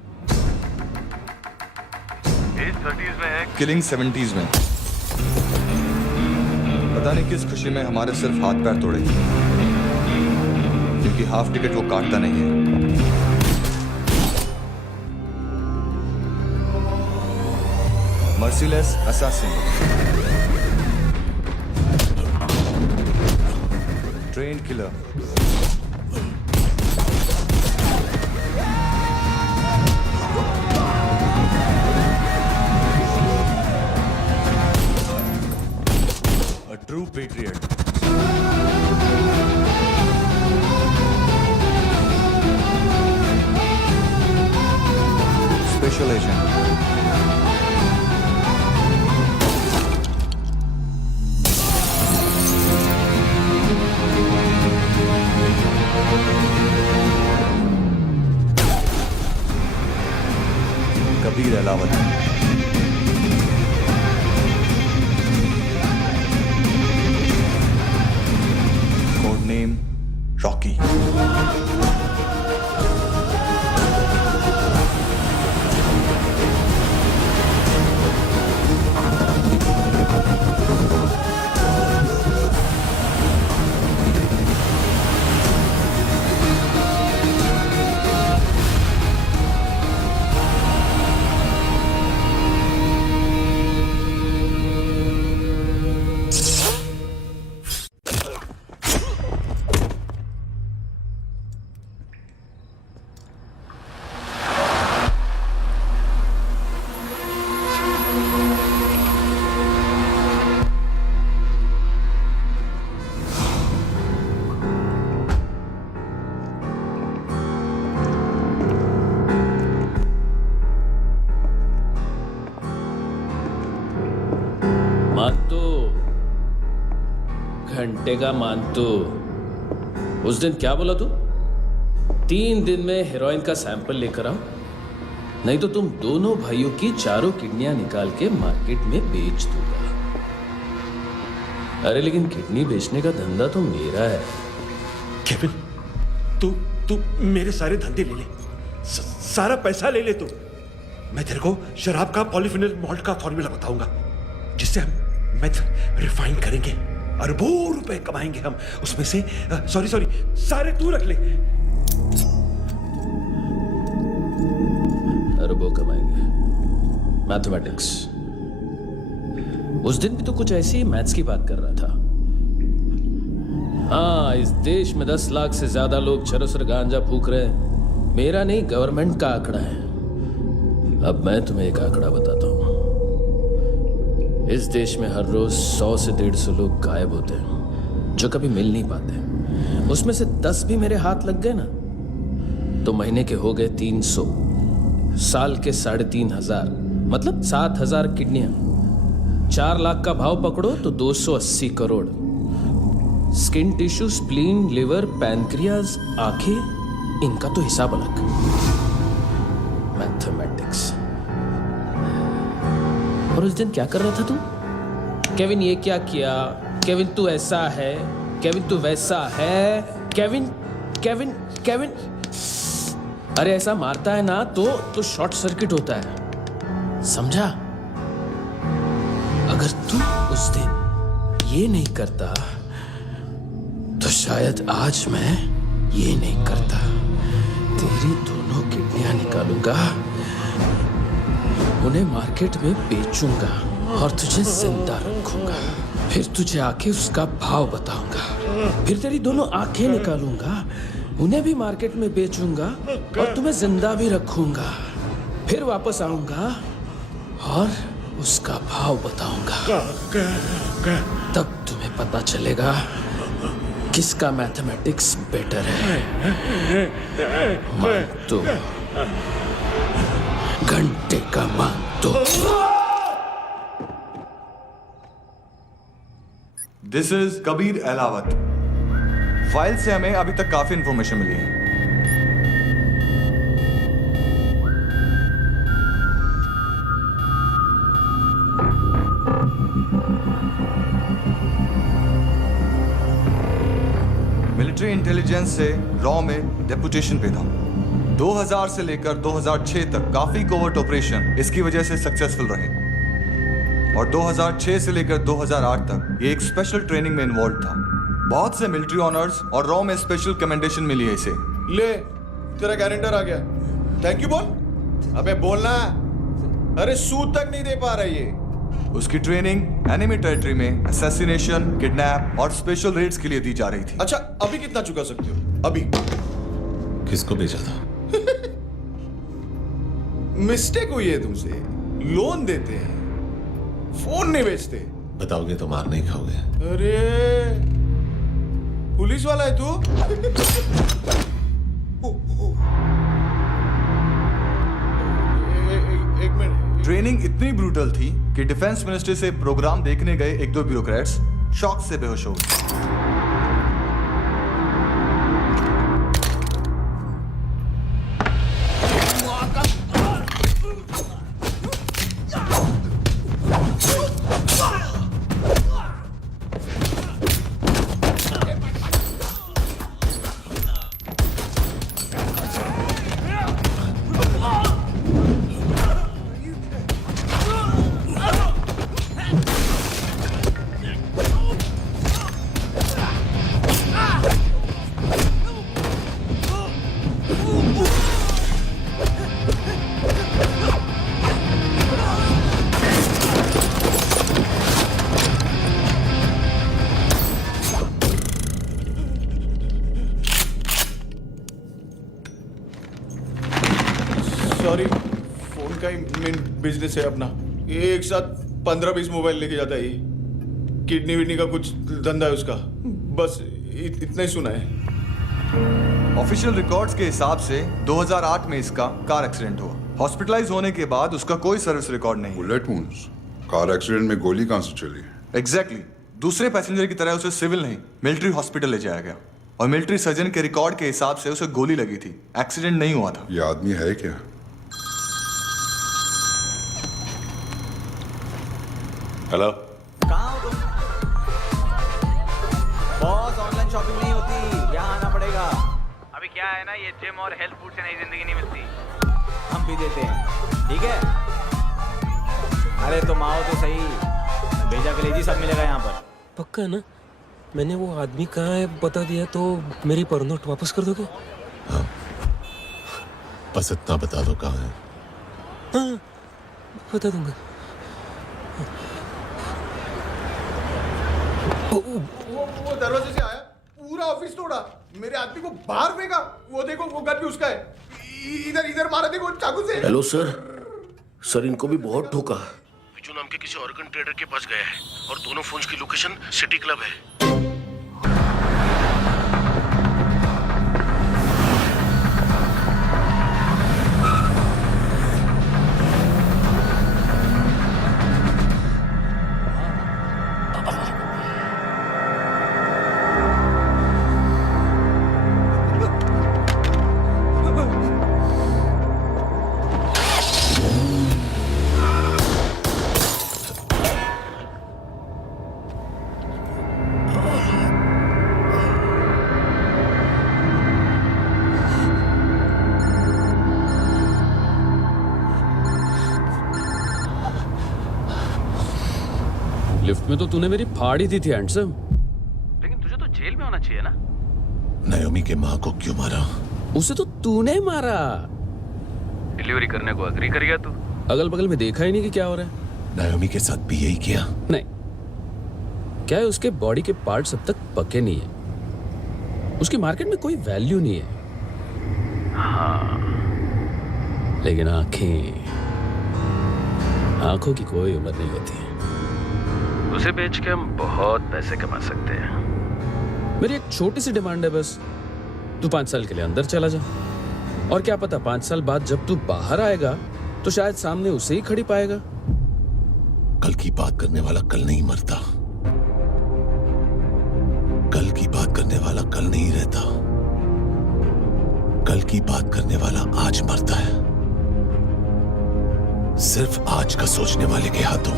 एज 30s में है, किलिंग 70s में। पता नहीं किस खुशी में हमारे सिर्फ हाथ पैर तोड़े, क्योंकि हाफ टिकट वो काटता नहीं है। Merciless assassin, train killer, a true patriot. Special agent. Kabir Alawat. Code name Rocky. मानतू, घंटे का मानतू, उस दिन क्या बोला तू? 3 दिन में हेरोइन का सैंपल लेकर आओ, नहीं तो तुम दोनों भाइयों की चारों किडनियां निकाल के मार्केट में बेच दूंगा। अरे लेकिन किडनी बेचने का धंधा तो मेरा है। केविन, तू मेरे सारे धंधे ले ले, सारा पैसा ले ले तू। मैं तेरे को शराब का पॉलीफिनल मॉल्ट का फॉर्मूला बताऊंगा, जिससे हम मेथ रिफाइन करेंगे, अरबों रुपए कमाएंगे हम उसमें से। सॉरी सारे तू रख ले। अरबों कमाएंगे, मैथमेटिक्स। उस दिन भी तो कुछ ऐसी मैथ्स की बात कर रहा था। हाँ, इस देश में 10 लाख से ज्यादा लोग चरस और गांजा फूक रहे हैं। मेरा नहीं, गवर्नमेंट का आंकड़ा है। अब मैं तुम्हें एक आंकड़ा बताता हूं। इस देश में हर रोज 100 से 150 लोग गायब होते हैं, जो कभी मिल नहीं पाते। उसमें से 10 भी मेरे हाथ लग गए ना, तो महीने के हो गए 300, साल के 3500, मतलब 7000 किडनियां। 4 लाख का भाव पकड़ो तो 280 crore. Skin tissue, spleen, liver, pancreas, आंखें, इनका तो हिसाब अलग। मैथमेटिक्स। और उस दिन क्या कर रहा था तू? केविन ये क्या किया, केविन तू ऐसा है, केविन तू वैसा है, केविन केविन केविन। अरे ऐसा मारता है ना तो शॉर्ट सर्किट होता है, समझा? अगर तू उस दिन ये नहीं करता तो शायद आज मैं ये नहीं करता। तेरी दोनों किडनियां निकालूंगा, उन्हें मार्केट में बेचूंगा और तुझे जिंदा रखूंगा। फिर तुझे आके उसका भाव बताऊंगा। फिर तेरी दोनों आंखें निकालूंगा, उन्हें भी मार्केट में बेचूंगा और तुम्हें जिंदा भी रखूंगा। फिर वापस आऊंगा और उसका भाव बताऊंगा। तब तुम्हें पता चलेगा किसका मैथमेटिक्स बेटर है। मानतो, घंटे का मानतो। This is Kabir Ahlawat. File से हमें अभी तक काफी इंफॉर्मेशन मिली है। मिलिट्री इंटेलिजेंस से रॉ में डेपुटेशन पे था। 2000 से लेकर 2006 तक काफी कोवर्ट ऑपरेशन इसकी वजह से सक्सेसफुल रहे और 2006 से लेकर 2008 तक ये एक स्पेशल ट्रेनिंग में इन्वॉल्व था। बहुत से मिलिट्री ऑनर्स और रॉ में स्पेशल कमेंडेशन मिली है इसे। ले तेरा गारंटर आ गया, थैंक यू बोल। अबे बोलना, अरे सूद तक नहीं दे पा रहा ये। उसकी ट्रेनिंग एनिमी टेरिटरी में असैसिनेशन, किडनैप और स्पेशल रेड्स के लिए दी जा रही थी। अच्छा अभी कितना चुका सकते हो? अभी किसको भेजा था? मिस्टेक हुई है तुमसे, लोन देते हैं, फोन नहीं बेचते। बताओगे तो मार नहीं खाओगे। अरे पुलिस वाला है तू? एक मिनट। ट्रेनिंग इतनी ब्रूटल थी कि डिफेंस मिनिस्ट्री से प्रोग्राम देखने गए एक दो ब्यूरोक्रेट्स शॉक से बेहोश हो गए। सॉरी, फोन का ही मेन बिजनेस है अपना। एक साथ 15-20 मोबाइल लेके जाता है ये। किडनी विडनी का कुछ धंधा है उसका, बस इतना ही सुना है। ऑफिशियल रिकॉर्ड्स के हिसाब से 2008 में इसका कार एक्सीडेंट हुआ। हॉस्पिटलाइज होने के बाद उसका कोई सर्विस रिकॉर्ड नहीं। बुलेट वुंड्स, कार एक्सीडेंट में गोली कहां से चली? एग्जैक्टली। दूसरे पैसेंजर की तरह उसे सिविल नहीं मिलिट्री हॉस्पिटल ले जाया गया और मिलिट्री सर्जन के रिकॉर्ड के हिसाब से उसे गोली लगी थी, एक्सीडेंट नहीं हुआ था। ये आदमी है क्या? हेलो, कहाँ हो तुम? बॉस, ऑनलाइन शॉपिंग नहीं होती, यहाँ आना पड़ेगा। अभी क्या है ना, ये जिम और हेल्थ फूड से नई जिंदगी नहीं मिलती। हम भी देते हैं, ठीक है? अरे तुम आओ तो सही, भेजा कलेजी सब मिलेगा यहाँ पर। पक्का ना? मैंने वो आदमी कहाँ है बता दिया तो मेरी पर नोट वापस कर दोगे? हाँ, बस इतना बता दो कहाँ है। हाँ, बता दूंगा। वो दरवाजे से आया, पूरा ऑफिस तोड़ा, मेरे आदमी को बाहर फेंका। वो देखो, वो गन भी उसका है। इधर इधर मारा, देखो चाकू से। हेलो सर, सर इनको भी बहुत ठोका। विजू नाम के किसी ऑर्गन ट्रेडर के पास गया है और दोनों फोन्स की लोकेशन सिटी क्लब है। लिफ्ट में तो तूने मेरी फाड़ ही दी थी हैंडसम। लेकिन तुझे तो जेल में होना चाहिए ना। नायोमी के माँ को क्यों मारा? उसे तो तूने मारा। डिलीवरी करने को अग्री कर गया तू। अगल बगल में देखा ही नहीं कि क्या हो रहा है। नायोमी के साथ भी यही किया? नहीं, क्या है उसके बॉडी के पार्ट्स अब तक पके नहीं है, उसकी मार्केट में कोई वैल्यू नहीं है। हाँ, लेकिन आंखों की कोई उम्र नहीं होती है। उसे बेच के हम बहुत पैसे कमा सकते हैं। मेरी एक छोटी सी डिमांड है बस, तू 5 साल के लिए अंदर चला जा, और क्या पता 5 साल बाद जब तू बाहर आएगा तो शायद सामने उसे ही खड़ी पाएगा। कल की बात करने वाला कल नहीं मरता, कल की बात करने वाला कल नहीं रहता, कल की बात करने वाला आज मरता है। सिर्फ आज का सोचने वाले के हाथों।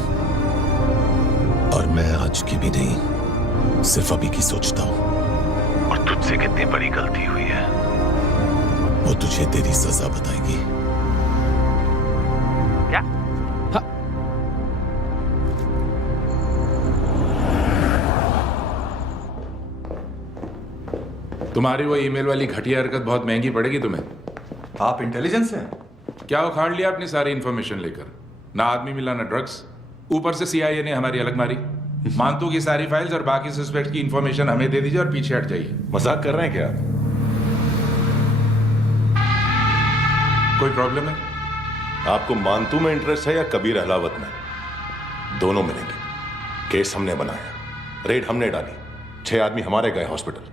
और मैं आज की भी नहीं, सिर्फ अभी की सोचता हूं। और तू मुझसे कितनी बड़ी गलती हुई है। वो तुझे तेरी सजा बताएगी। क्या? तुम्हारी वो ईमेल वाली घटिया हरकत बहुत महंगी पड़ेगी तुम्हें। आप इंटेलिजेंस हैं? क्या उखाड़ लिया अपनी सारी इंफॉर्मेशन लेकर? ना आदमी मिला ना ड्रग्स, ऊपर से CIA ने हमारी अलग मारी। मानतू की सारी फाइल्स और बाकी सस्पेक्ट की इंफॉर्मेशन हमें दे दीजिए और पीछे हट जाइए। मजाक कर रहे हैं क्या? कोई प्रॉब्लम है? आपको मानतू में इंटरेस्ट है या कबीर अहलावत में? दोनों मिलेंगे। केस हमने बनाया, रेड हमने डाली, 6 आदमी हमारे गए हॉस्पिटल,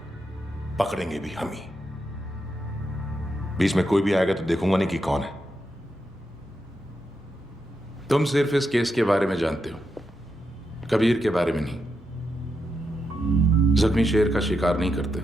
पकड़ेंगे भी हम ही। बीच में कोई भी आएगा तो देखूंगा नहीं कि कौन है। तुम सिर्फ इस केस के बारे में जानते हो, कबीर के बारे में नहीं। जख्मी शेर का शिकार नहीं करते।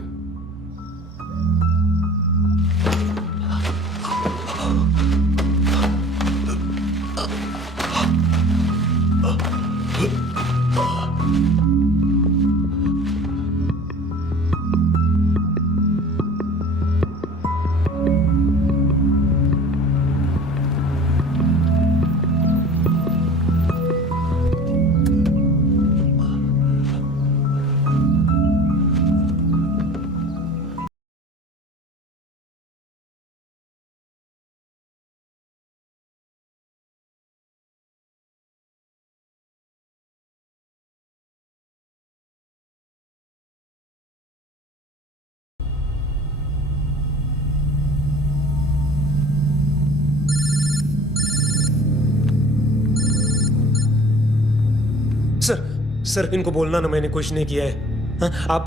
सर इनको बोलना ना मैंने कुछ नहीं किया है। हाँ, आप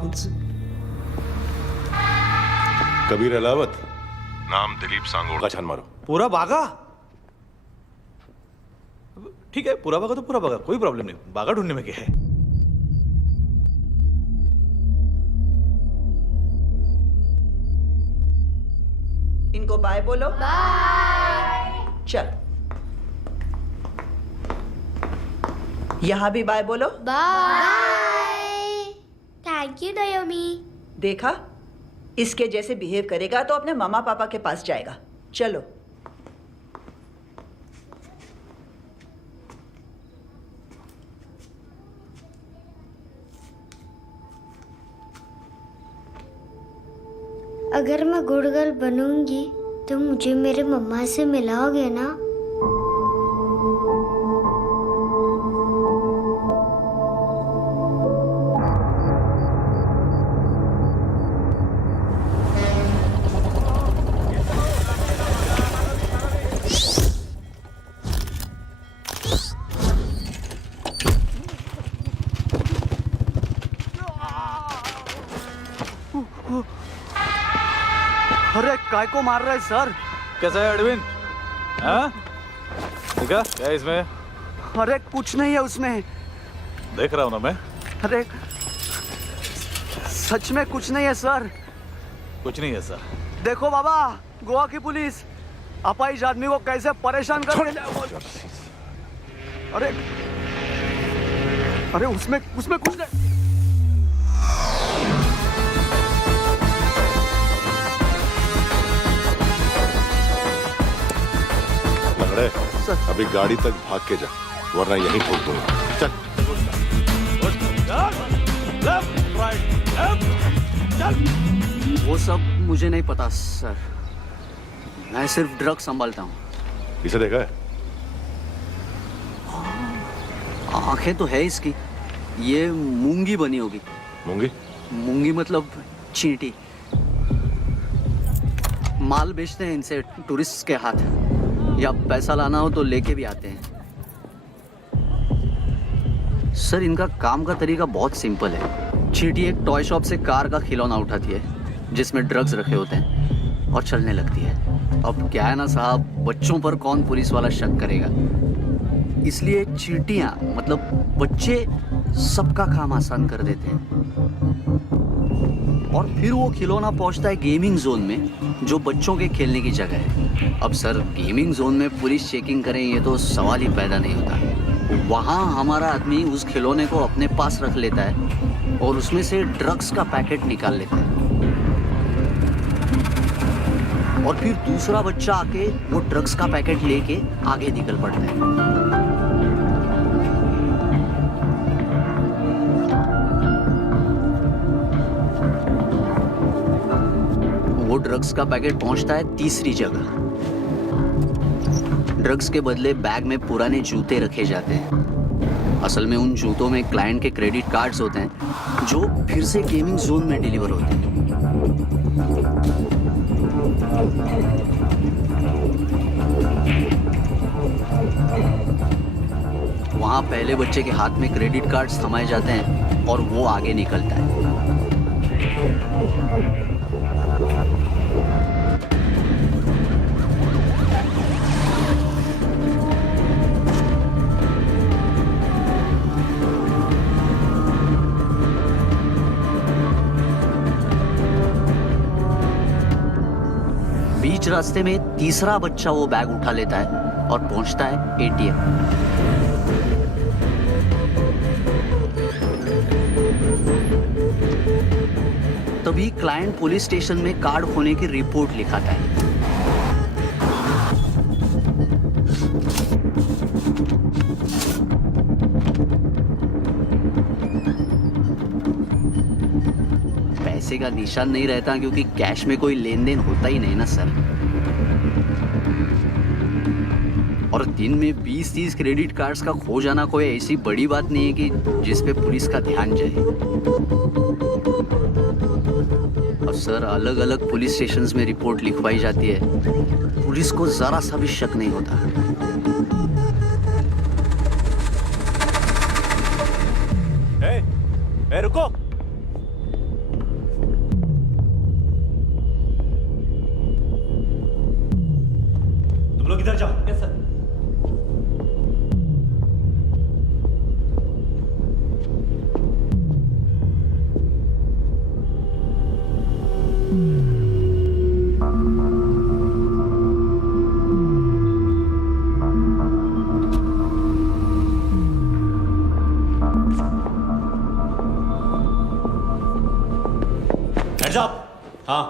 कबीर अहलावत, नाम दिलीप सांगोड़ का छान मारो। पूरा बागा? ठीक है, पूरा बागा तो पूरा बागा, कोई प्रॉब्लम नहीं। बागा ढूंढने में क्या है? इनको बाय बोलो। बाय। चल, यहां भी बाय बोलो। बाय। Thank you नायोमी। देखा, इसके जैसे बिहेव करेगा तो अपने मामा पापा के पास जाएगा। चलो। अगर मैं गुड गर्ल बनूंगी तो मुझे मेरे मम्मा से मिलाओगे ना? अरे काय को मार रहा है सर? कैसा है अरविंद? हाँ? देखा क्या है इसमें? अरे कुछ नहीं है उसमें। देख रहा हूँ ना मैं। अरे सच में कुछ नहीं है सर। कुछ नहीं है सर। देखो बाबा, गोवा की पुलिस अपाहिज आदमी को कैसे परेशान कर। अरे अरे उसमें कुछ नहीं। अभी गाड़ी तक भाग के जा, वरना यहीं ठोक दूंगा। चल। वो सब मुझे नहीं पता सर, मैं सिर्फ ड्रग संभालता हूँ। इसे देखा है? आंखें तो है इसकी, ये मूंगी बनी होगी। मूंगी? मूंगी मतलब चींटी। माल बेचते हैं इनसे टूरिस्ट के हाथ, या पैसा लाना हो तो लेके भी आते हैं। सर इनका काम का तरीका बहुत सिंपल है। चींटी एक टॉय शॉप से कार का खिलौना उठाती है जिसमें ड्रग्स रखे होते हैं और चलने लगती है। अब क्या है ना साहब, बच्चों पर कौन पुलिस वाला शक करेगा, इसलिए चींटियां मतलब बच्चे सबका काम आसान कर देते हैं। और फिर वो खिलौना पहुंचता है गेमिंग जोन में, जो बच्चों के खेलने की जगह है। अब सर गेमिंग जोन में पुलिस चेकिंग करें ये तो सवाल ही पैदा नहीं होता। वहाँ हमारा आदमी उस खिलौने को अपने पास रख लेता है और उसमें से ड्रग्स का पैकेट निकाल लेता है। और फिर दूसरा बच्चा आके वो ड्रग्स का पैकेट लेके आगे निकल पड़ता है। वो ड्रग्स का पैकेट पहुंचता है तीसरी जगह। ड्रग्स के बदले बैग में पुराने जूते रखे जाते हैं। असल में उन जूतों में क्लाइंट के क्रेडिट कार्ड्स होते हैं जो फिर से गेमिंग जोन में डिलीवर होते हैं। वहां पहले बच्चे के हाथ में क्रेडिट कार्ड्स थमाए जाते हैं और वो आगे निकलता है। बीच रास्ते में तीसरा बच्चा वो बैग उठा लेता है और पहुंचता है एटीएम। तभी क्लाइंट पुलिस स्टेशन में कार्ड खोने की रिपोर्ट लिखाता है। पैसे का निशान नहीं रहता क्योंकि कैश में कोई लेन देन होता ही नहीं ना सर। और दिन में 20-30 क्रेडिट कार्ड्स का खो जाना कोई ऐसी बड़ी बात नहीं है कि जिस पे पुलिस का ध्यान जाए। और सर अलग अलग पुलिस स्टेशंस में रिपोर्ट लिखवाई जाती है, पुलिस को जरा सा भी शक नहीं होता। ए, रुको। तुम लोग इधर जाओ। Yes sir. हाँ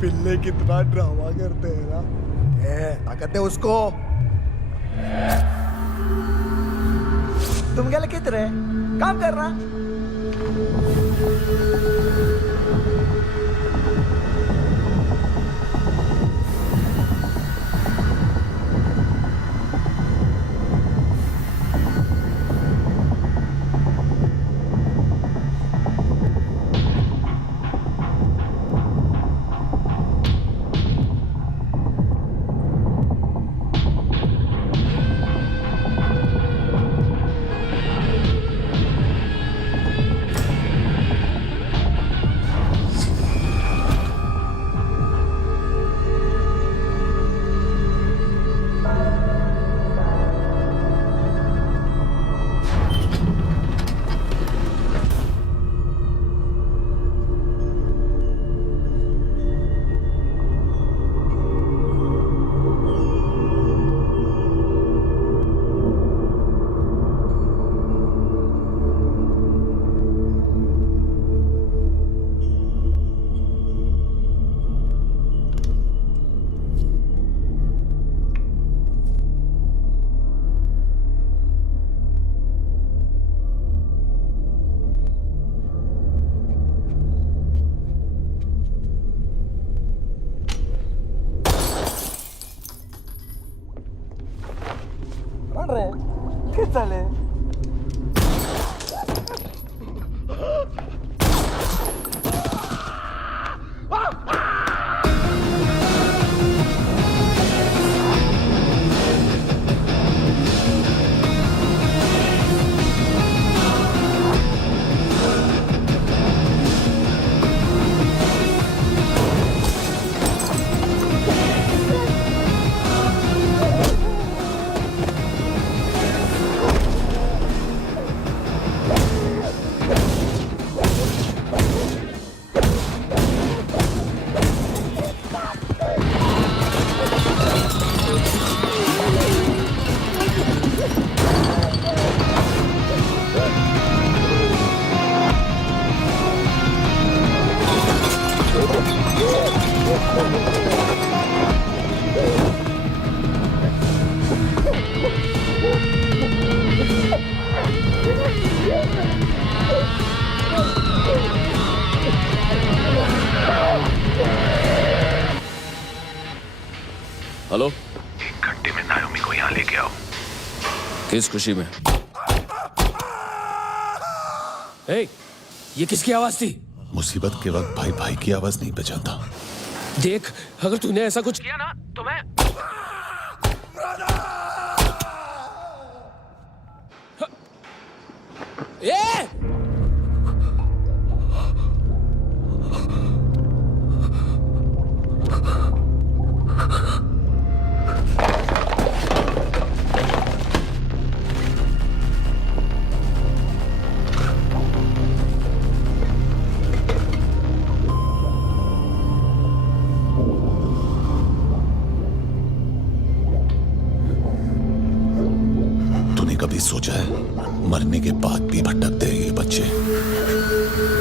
पिल्ले कितना ड्रामा करते हैं ना। ताकत है उसको। तुम क्या लिखित रहे काम कर रहा। हेलो, 1 घंटे में नायोमी को यहाँ लेके आओ। किस खुशी में? ए, ये किसकी आवाज थी? मुसीबत के वक्त भाई भाई की आवाज नहीं बचाता। देख, अगर तूने ऐसा कुछ किया ना तो मैं कभी सोचा है मरने के बाद भी भटकते हैं ये बच्चे?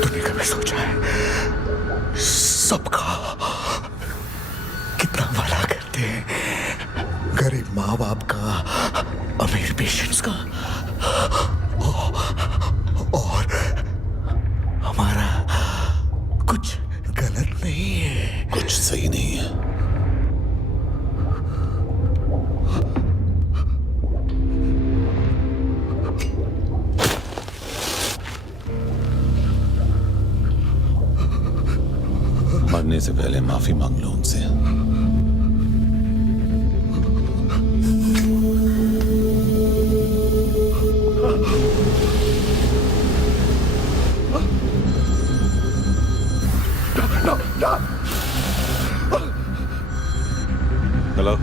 तूने कभी सोचा है सबका कितना भला करते हैं? गरीब माँ बाप का, अमीर पेशेंट्स का, और हमारा कुछ गलत नहीं है, कुछ सही नहीं है। मरने से पहले माफी मांग लो उनसे। हेलो,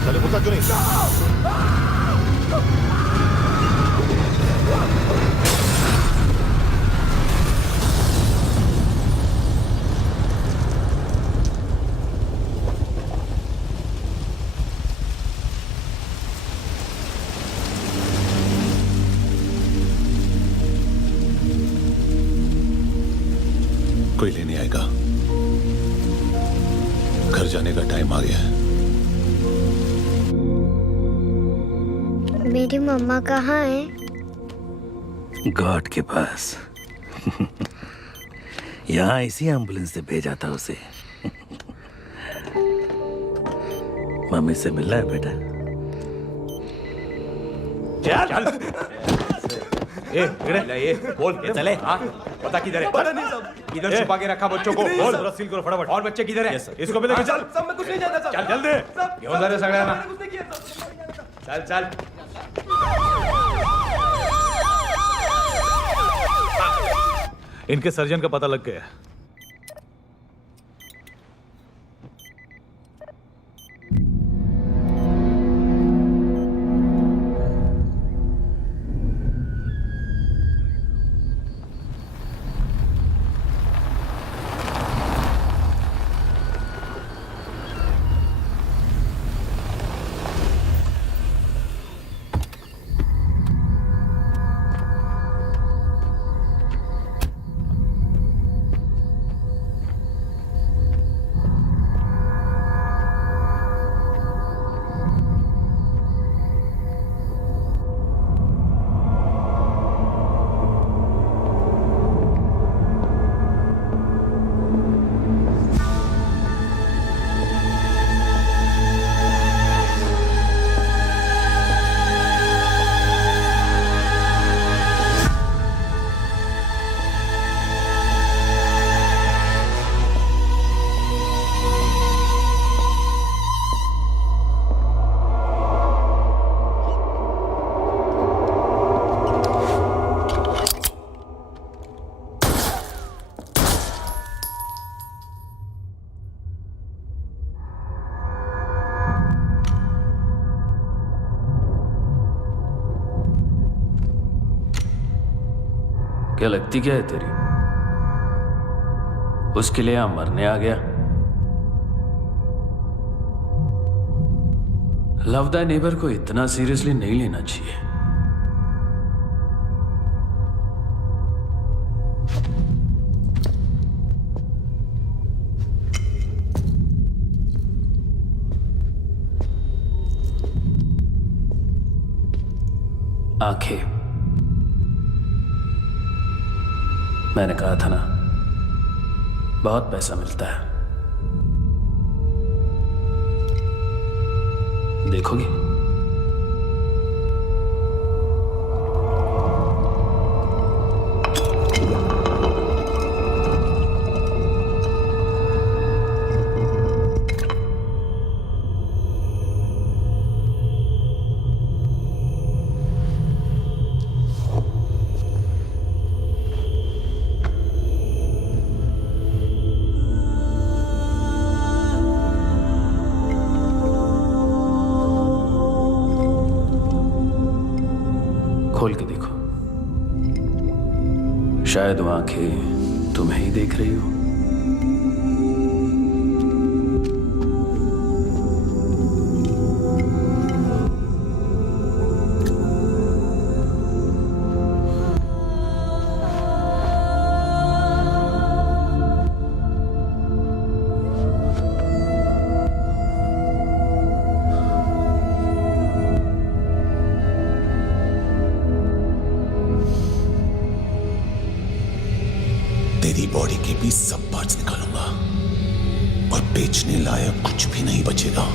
चले बोलता क्यों नहीं? कोई लेने आएगा। घर जाने का टाइम आ गया है। मेरी मम्मा कहाँ है? गॉड के पास। यहाँ इसी एम्बुलेंस से भेजा था उसे। मम्मी से मिलना है बेटा। चल ये बोल ये चले। हाँ पता किधर है? पता नहीं सब। इधर छुपा के रखा बच्चों को। बोल पूरा सील करो फटाफट। और बच्चे किधर है? इसको भी लेके चल। सब में कुछ नहीं जानता। चल जल्दी घेऊन जा रे सगळ्यांना। चल चल। इनके सर्जन का पता लग गया। क्या लगती क्या है तेरी? उसके लिए यहां मरने आ गया? लव द नेबर को इतना सीरियसली नहीं लेना चाहिए। आंखें। मैंने कहा था ना, बहुत पैसा मिलता है। देखोगे? खोल के देखो, शायद वो आंखें तुम्हें ही देख रही हो। तेरी बॉडी के भी सब पार्ट्स निकालूंगा और बेचने लायक कुछ भी नहीं बचेगा।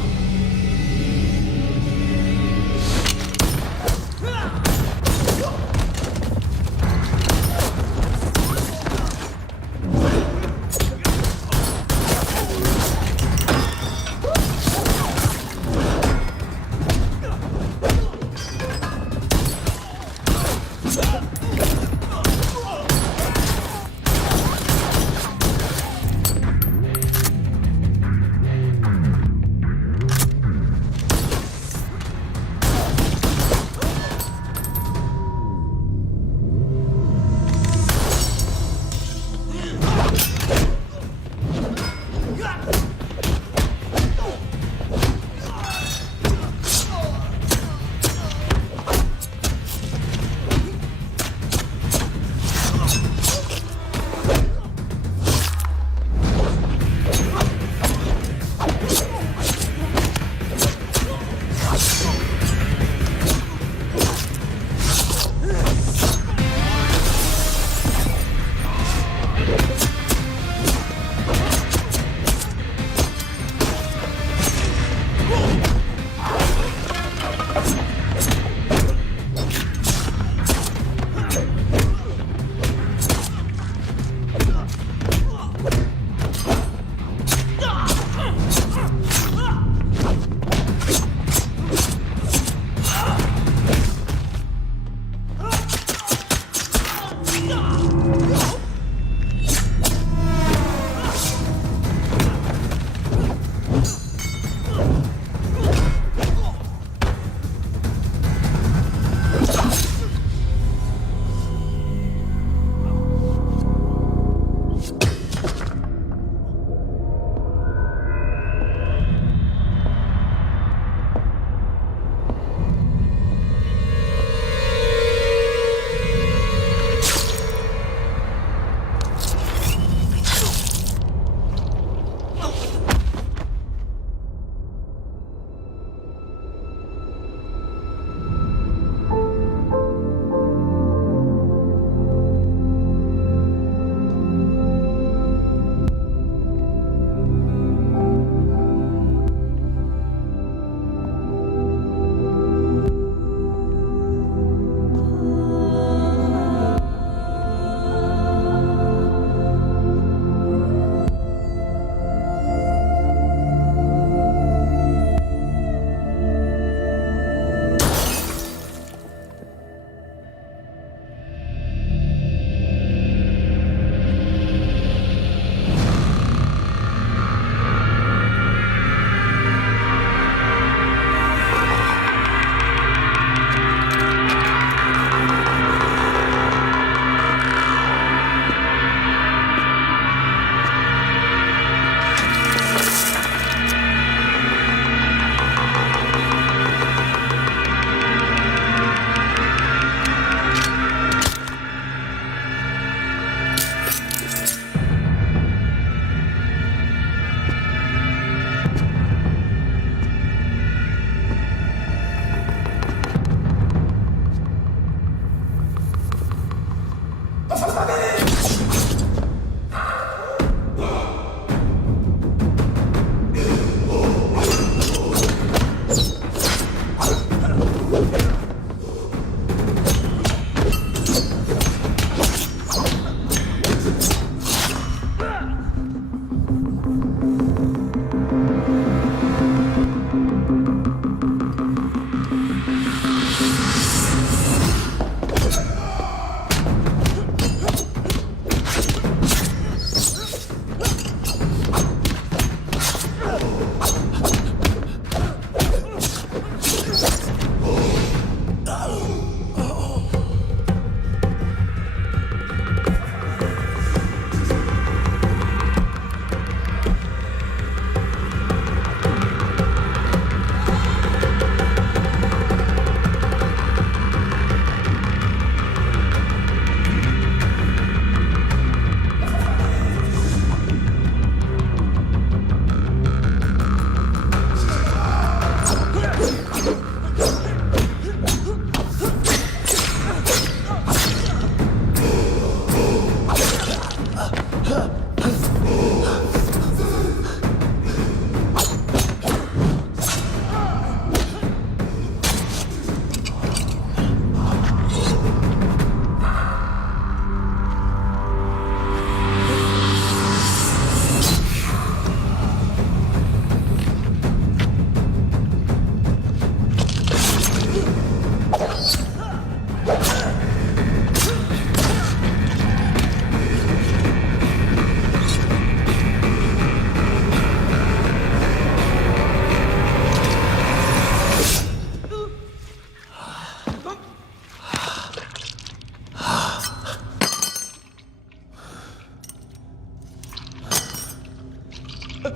हेलो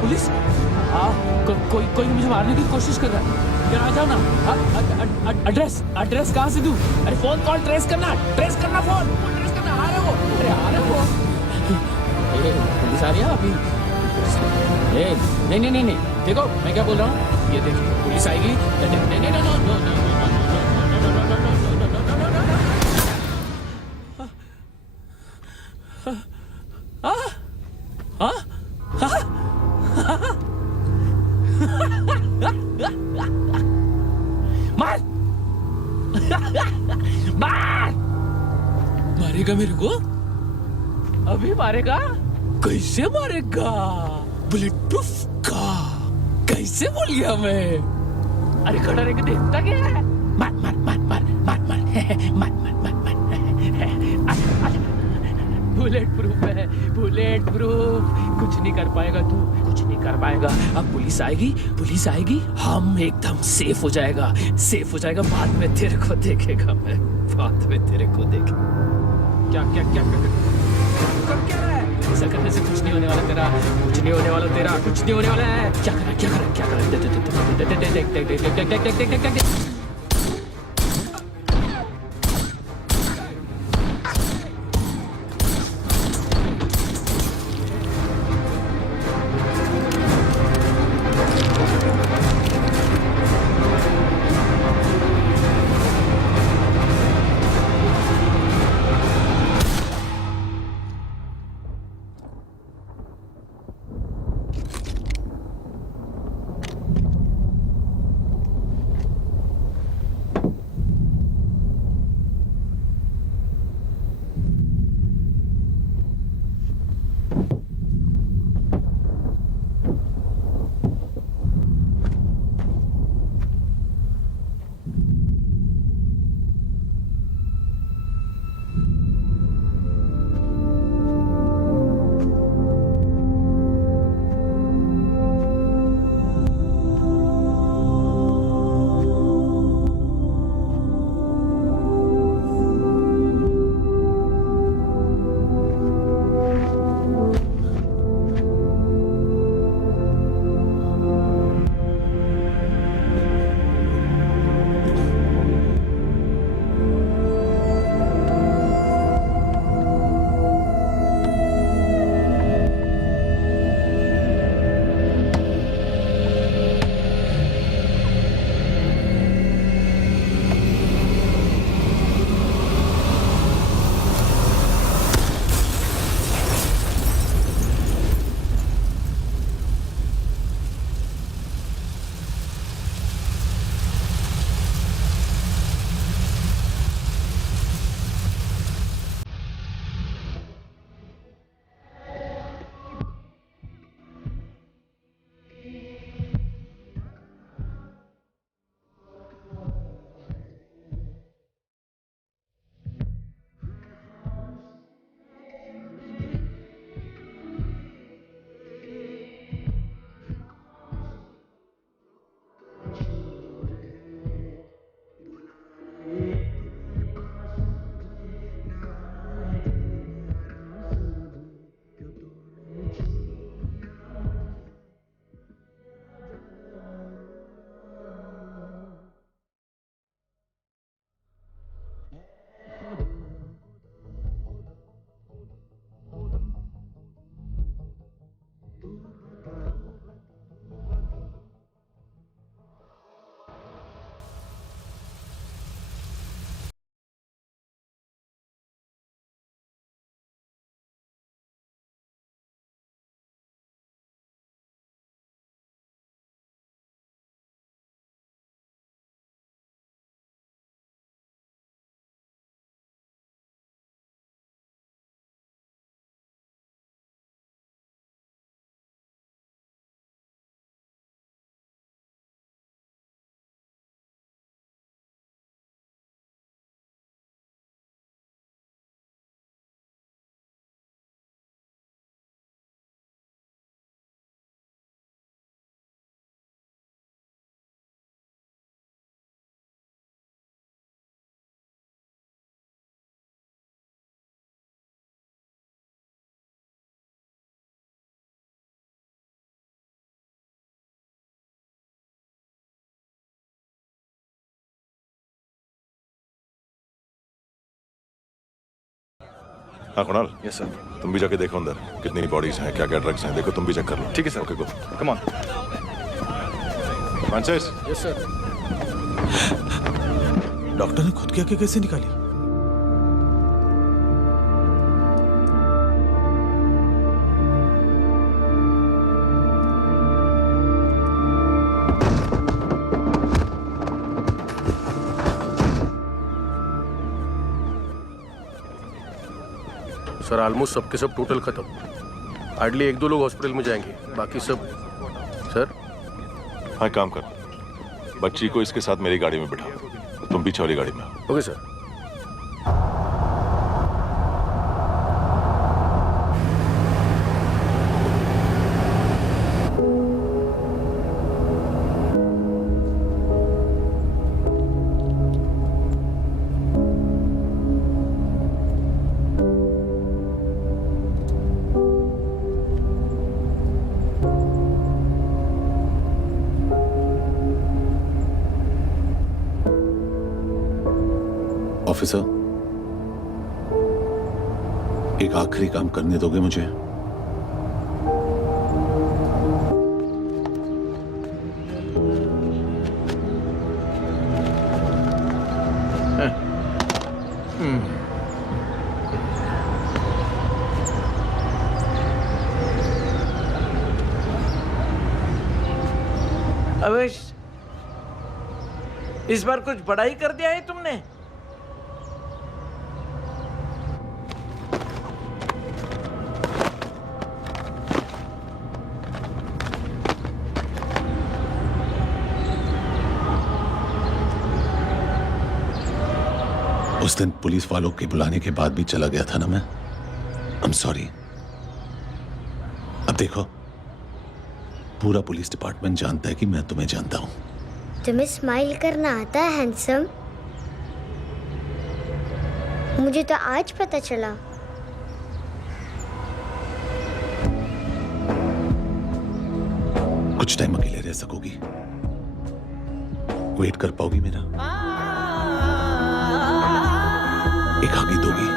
पुलिस, कोई मुझे मारने की कोशिश कर रहा है। आ जाओ ना। एड्रेस कहाँ से दूं? अरे फोन कॉल ट्रेस करना फोन ट्रेस करना। आ रहे हो? अरे आ रहे हो? पुलिस आ रही है अभी। नहीं, देखो मैं क्या बोल रहा हूँ, ये देखिए पुलिस आएगी। मारेगा मेरे को? अभी मारेगा? कैसे मारेगा? बुलेट प्रूफ का कैसे बोल गया मैं? अरे खड़ा रह के देखता क्या है? मार बुलेट प्रूफ है, बुलेट प्रूफ। कुछ नहीं कर पाएगा तू, कुछ नहीं कर पाएगा। अब पुलिस आएगी, हम एकदम सेफ हो जाएगा। बाद में तेरे को देखेगा मैं, बाद में तेरे को देखेगा। क्या कर रहा है? ऐसा करने से कुछ नहीं होने वाला तेरा, कुछ नहीं होने वाला है। क्या कर रहा है? देख। हाँ कुणाल। Yes sir. तुम भी जाके देखो अंदर कितनी बॉडीज हैं, क्या क्या ड्रग्स हैं, देखो तुम भी चेक कर लो। ठीक है sir. Okay go. Come on. Francis. Yes sir. Doctor ने खुद की आंखें कैसे निकाली? सर ऑलमोस्ट सबके सब टोटल खत्म। हार्डली 1-2 लोग हॉस्पिटल में जाएंगे, बाकी सब। सर हाँ काम कर, बच्ची को इसके साथ मेरी गाड़ी में बिठा, तुम पीछे वाली गाड़ी में। Okay sir. ऑफिसर, एक आखिरी काम करने दोगे मुझे? अवेश, इस बार कुछ बड़ा ही कर दिया है तुमने। उस दिन पुलिस वालों के बुलाने के बाद भी चला गया था ना मैं। I am sorry. अब देखो, पूरा पुलिस डिपार्टमेंट जानता है कि मैं तुम्हें जानता हूं। तुम्हें स्माइल करना आता है हैंडसम? मुझे तो आज पता चला। कुछ टाइम अकेले रह सकोगी? वेट कर पाओगी मेरा? एक आगे दोगी?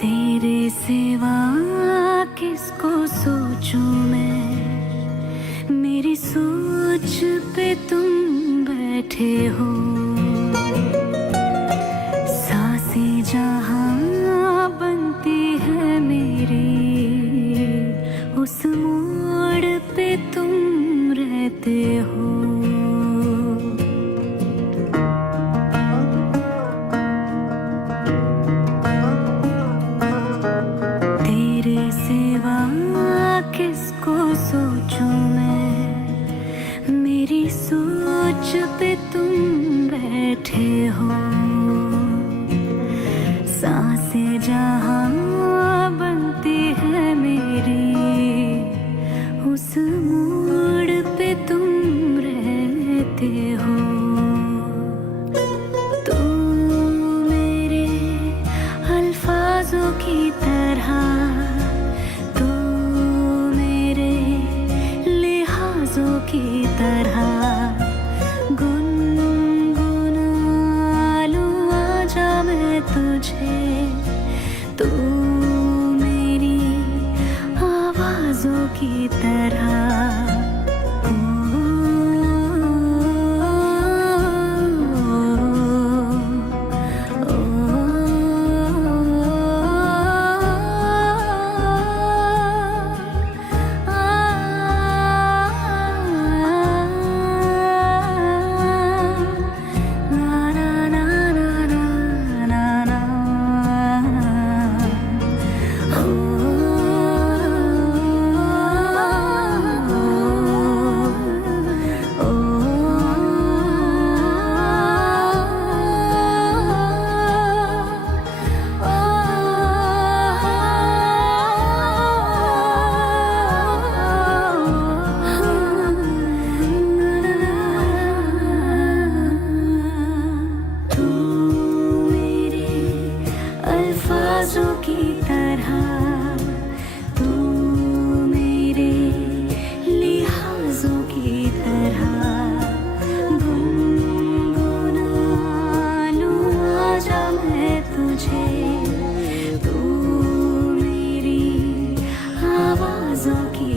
तेरे सिवा किसको सोचूं मैं, मेरी सोच पे तुम बैठे बैठे हो सांसें जहाँ बनती है मेरी उस मोड़ पे तुम रहते हो तेरे सिवा किसको सोचूं मैं मेरी सोच पे तुम बैठे हो सांसें जहाँ बनती है मेरी उस मोड़ पे तुम रहते हो तुम मेरे अल्फाजों की तरह तू मेरे लिहाजों की तरह गुनगुना लूं आजा मैं तुझे तू मेरी आवाजों की तरह अल्फाजों की तरह तू मेरे लिहाजों की तरह गुनगुना लूं आजा मैं तुझे तू मेरी आवाजों की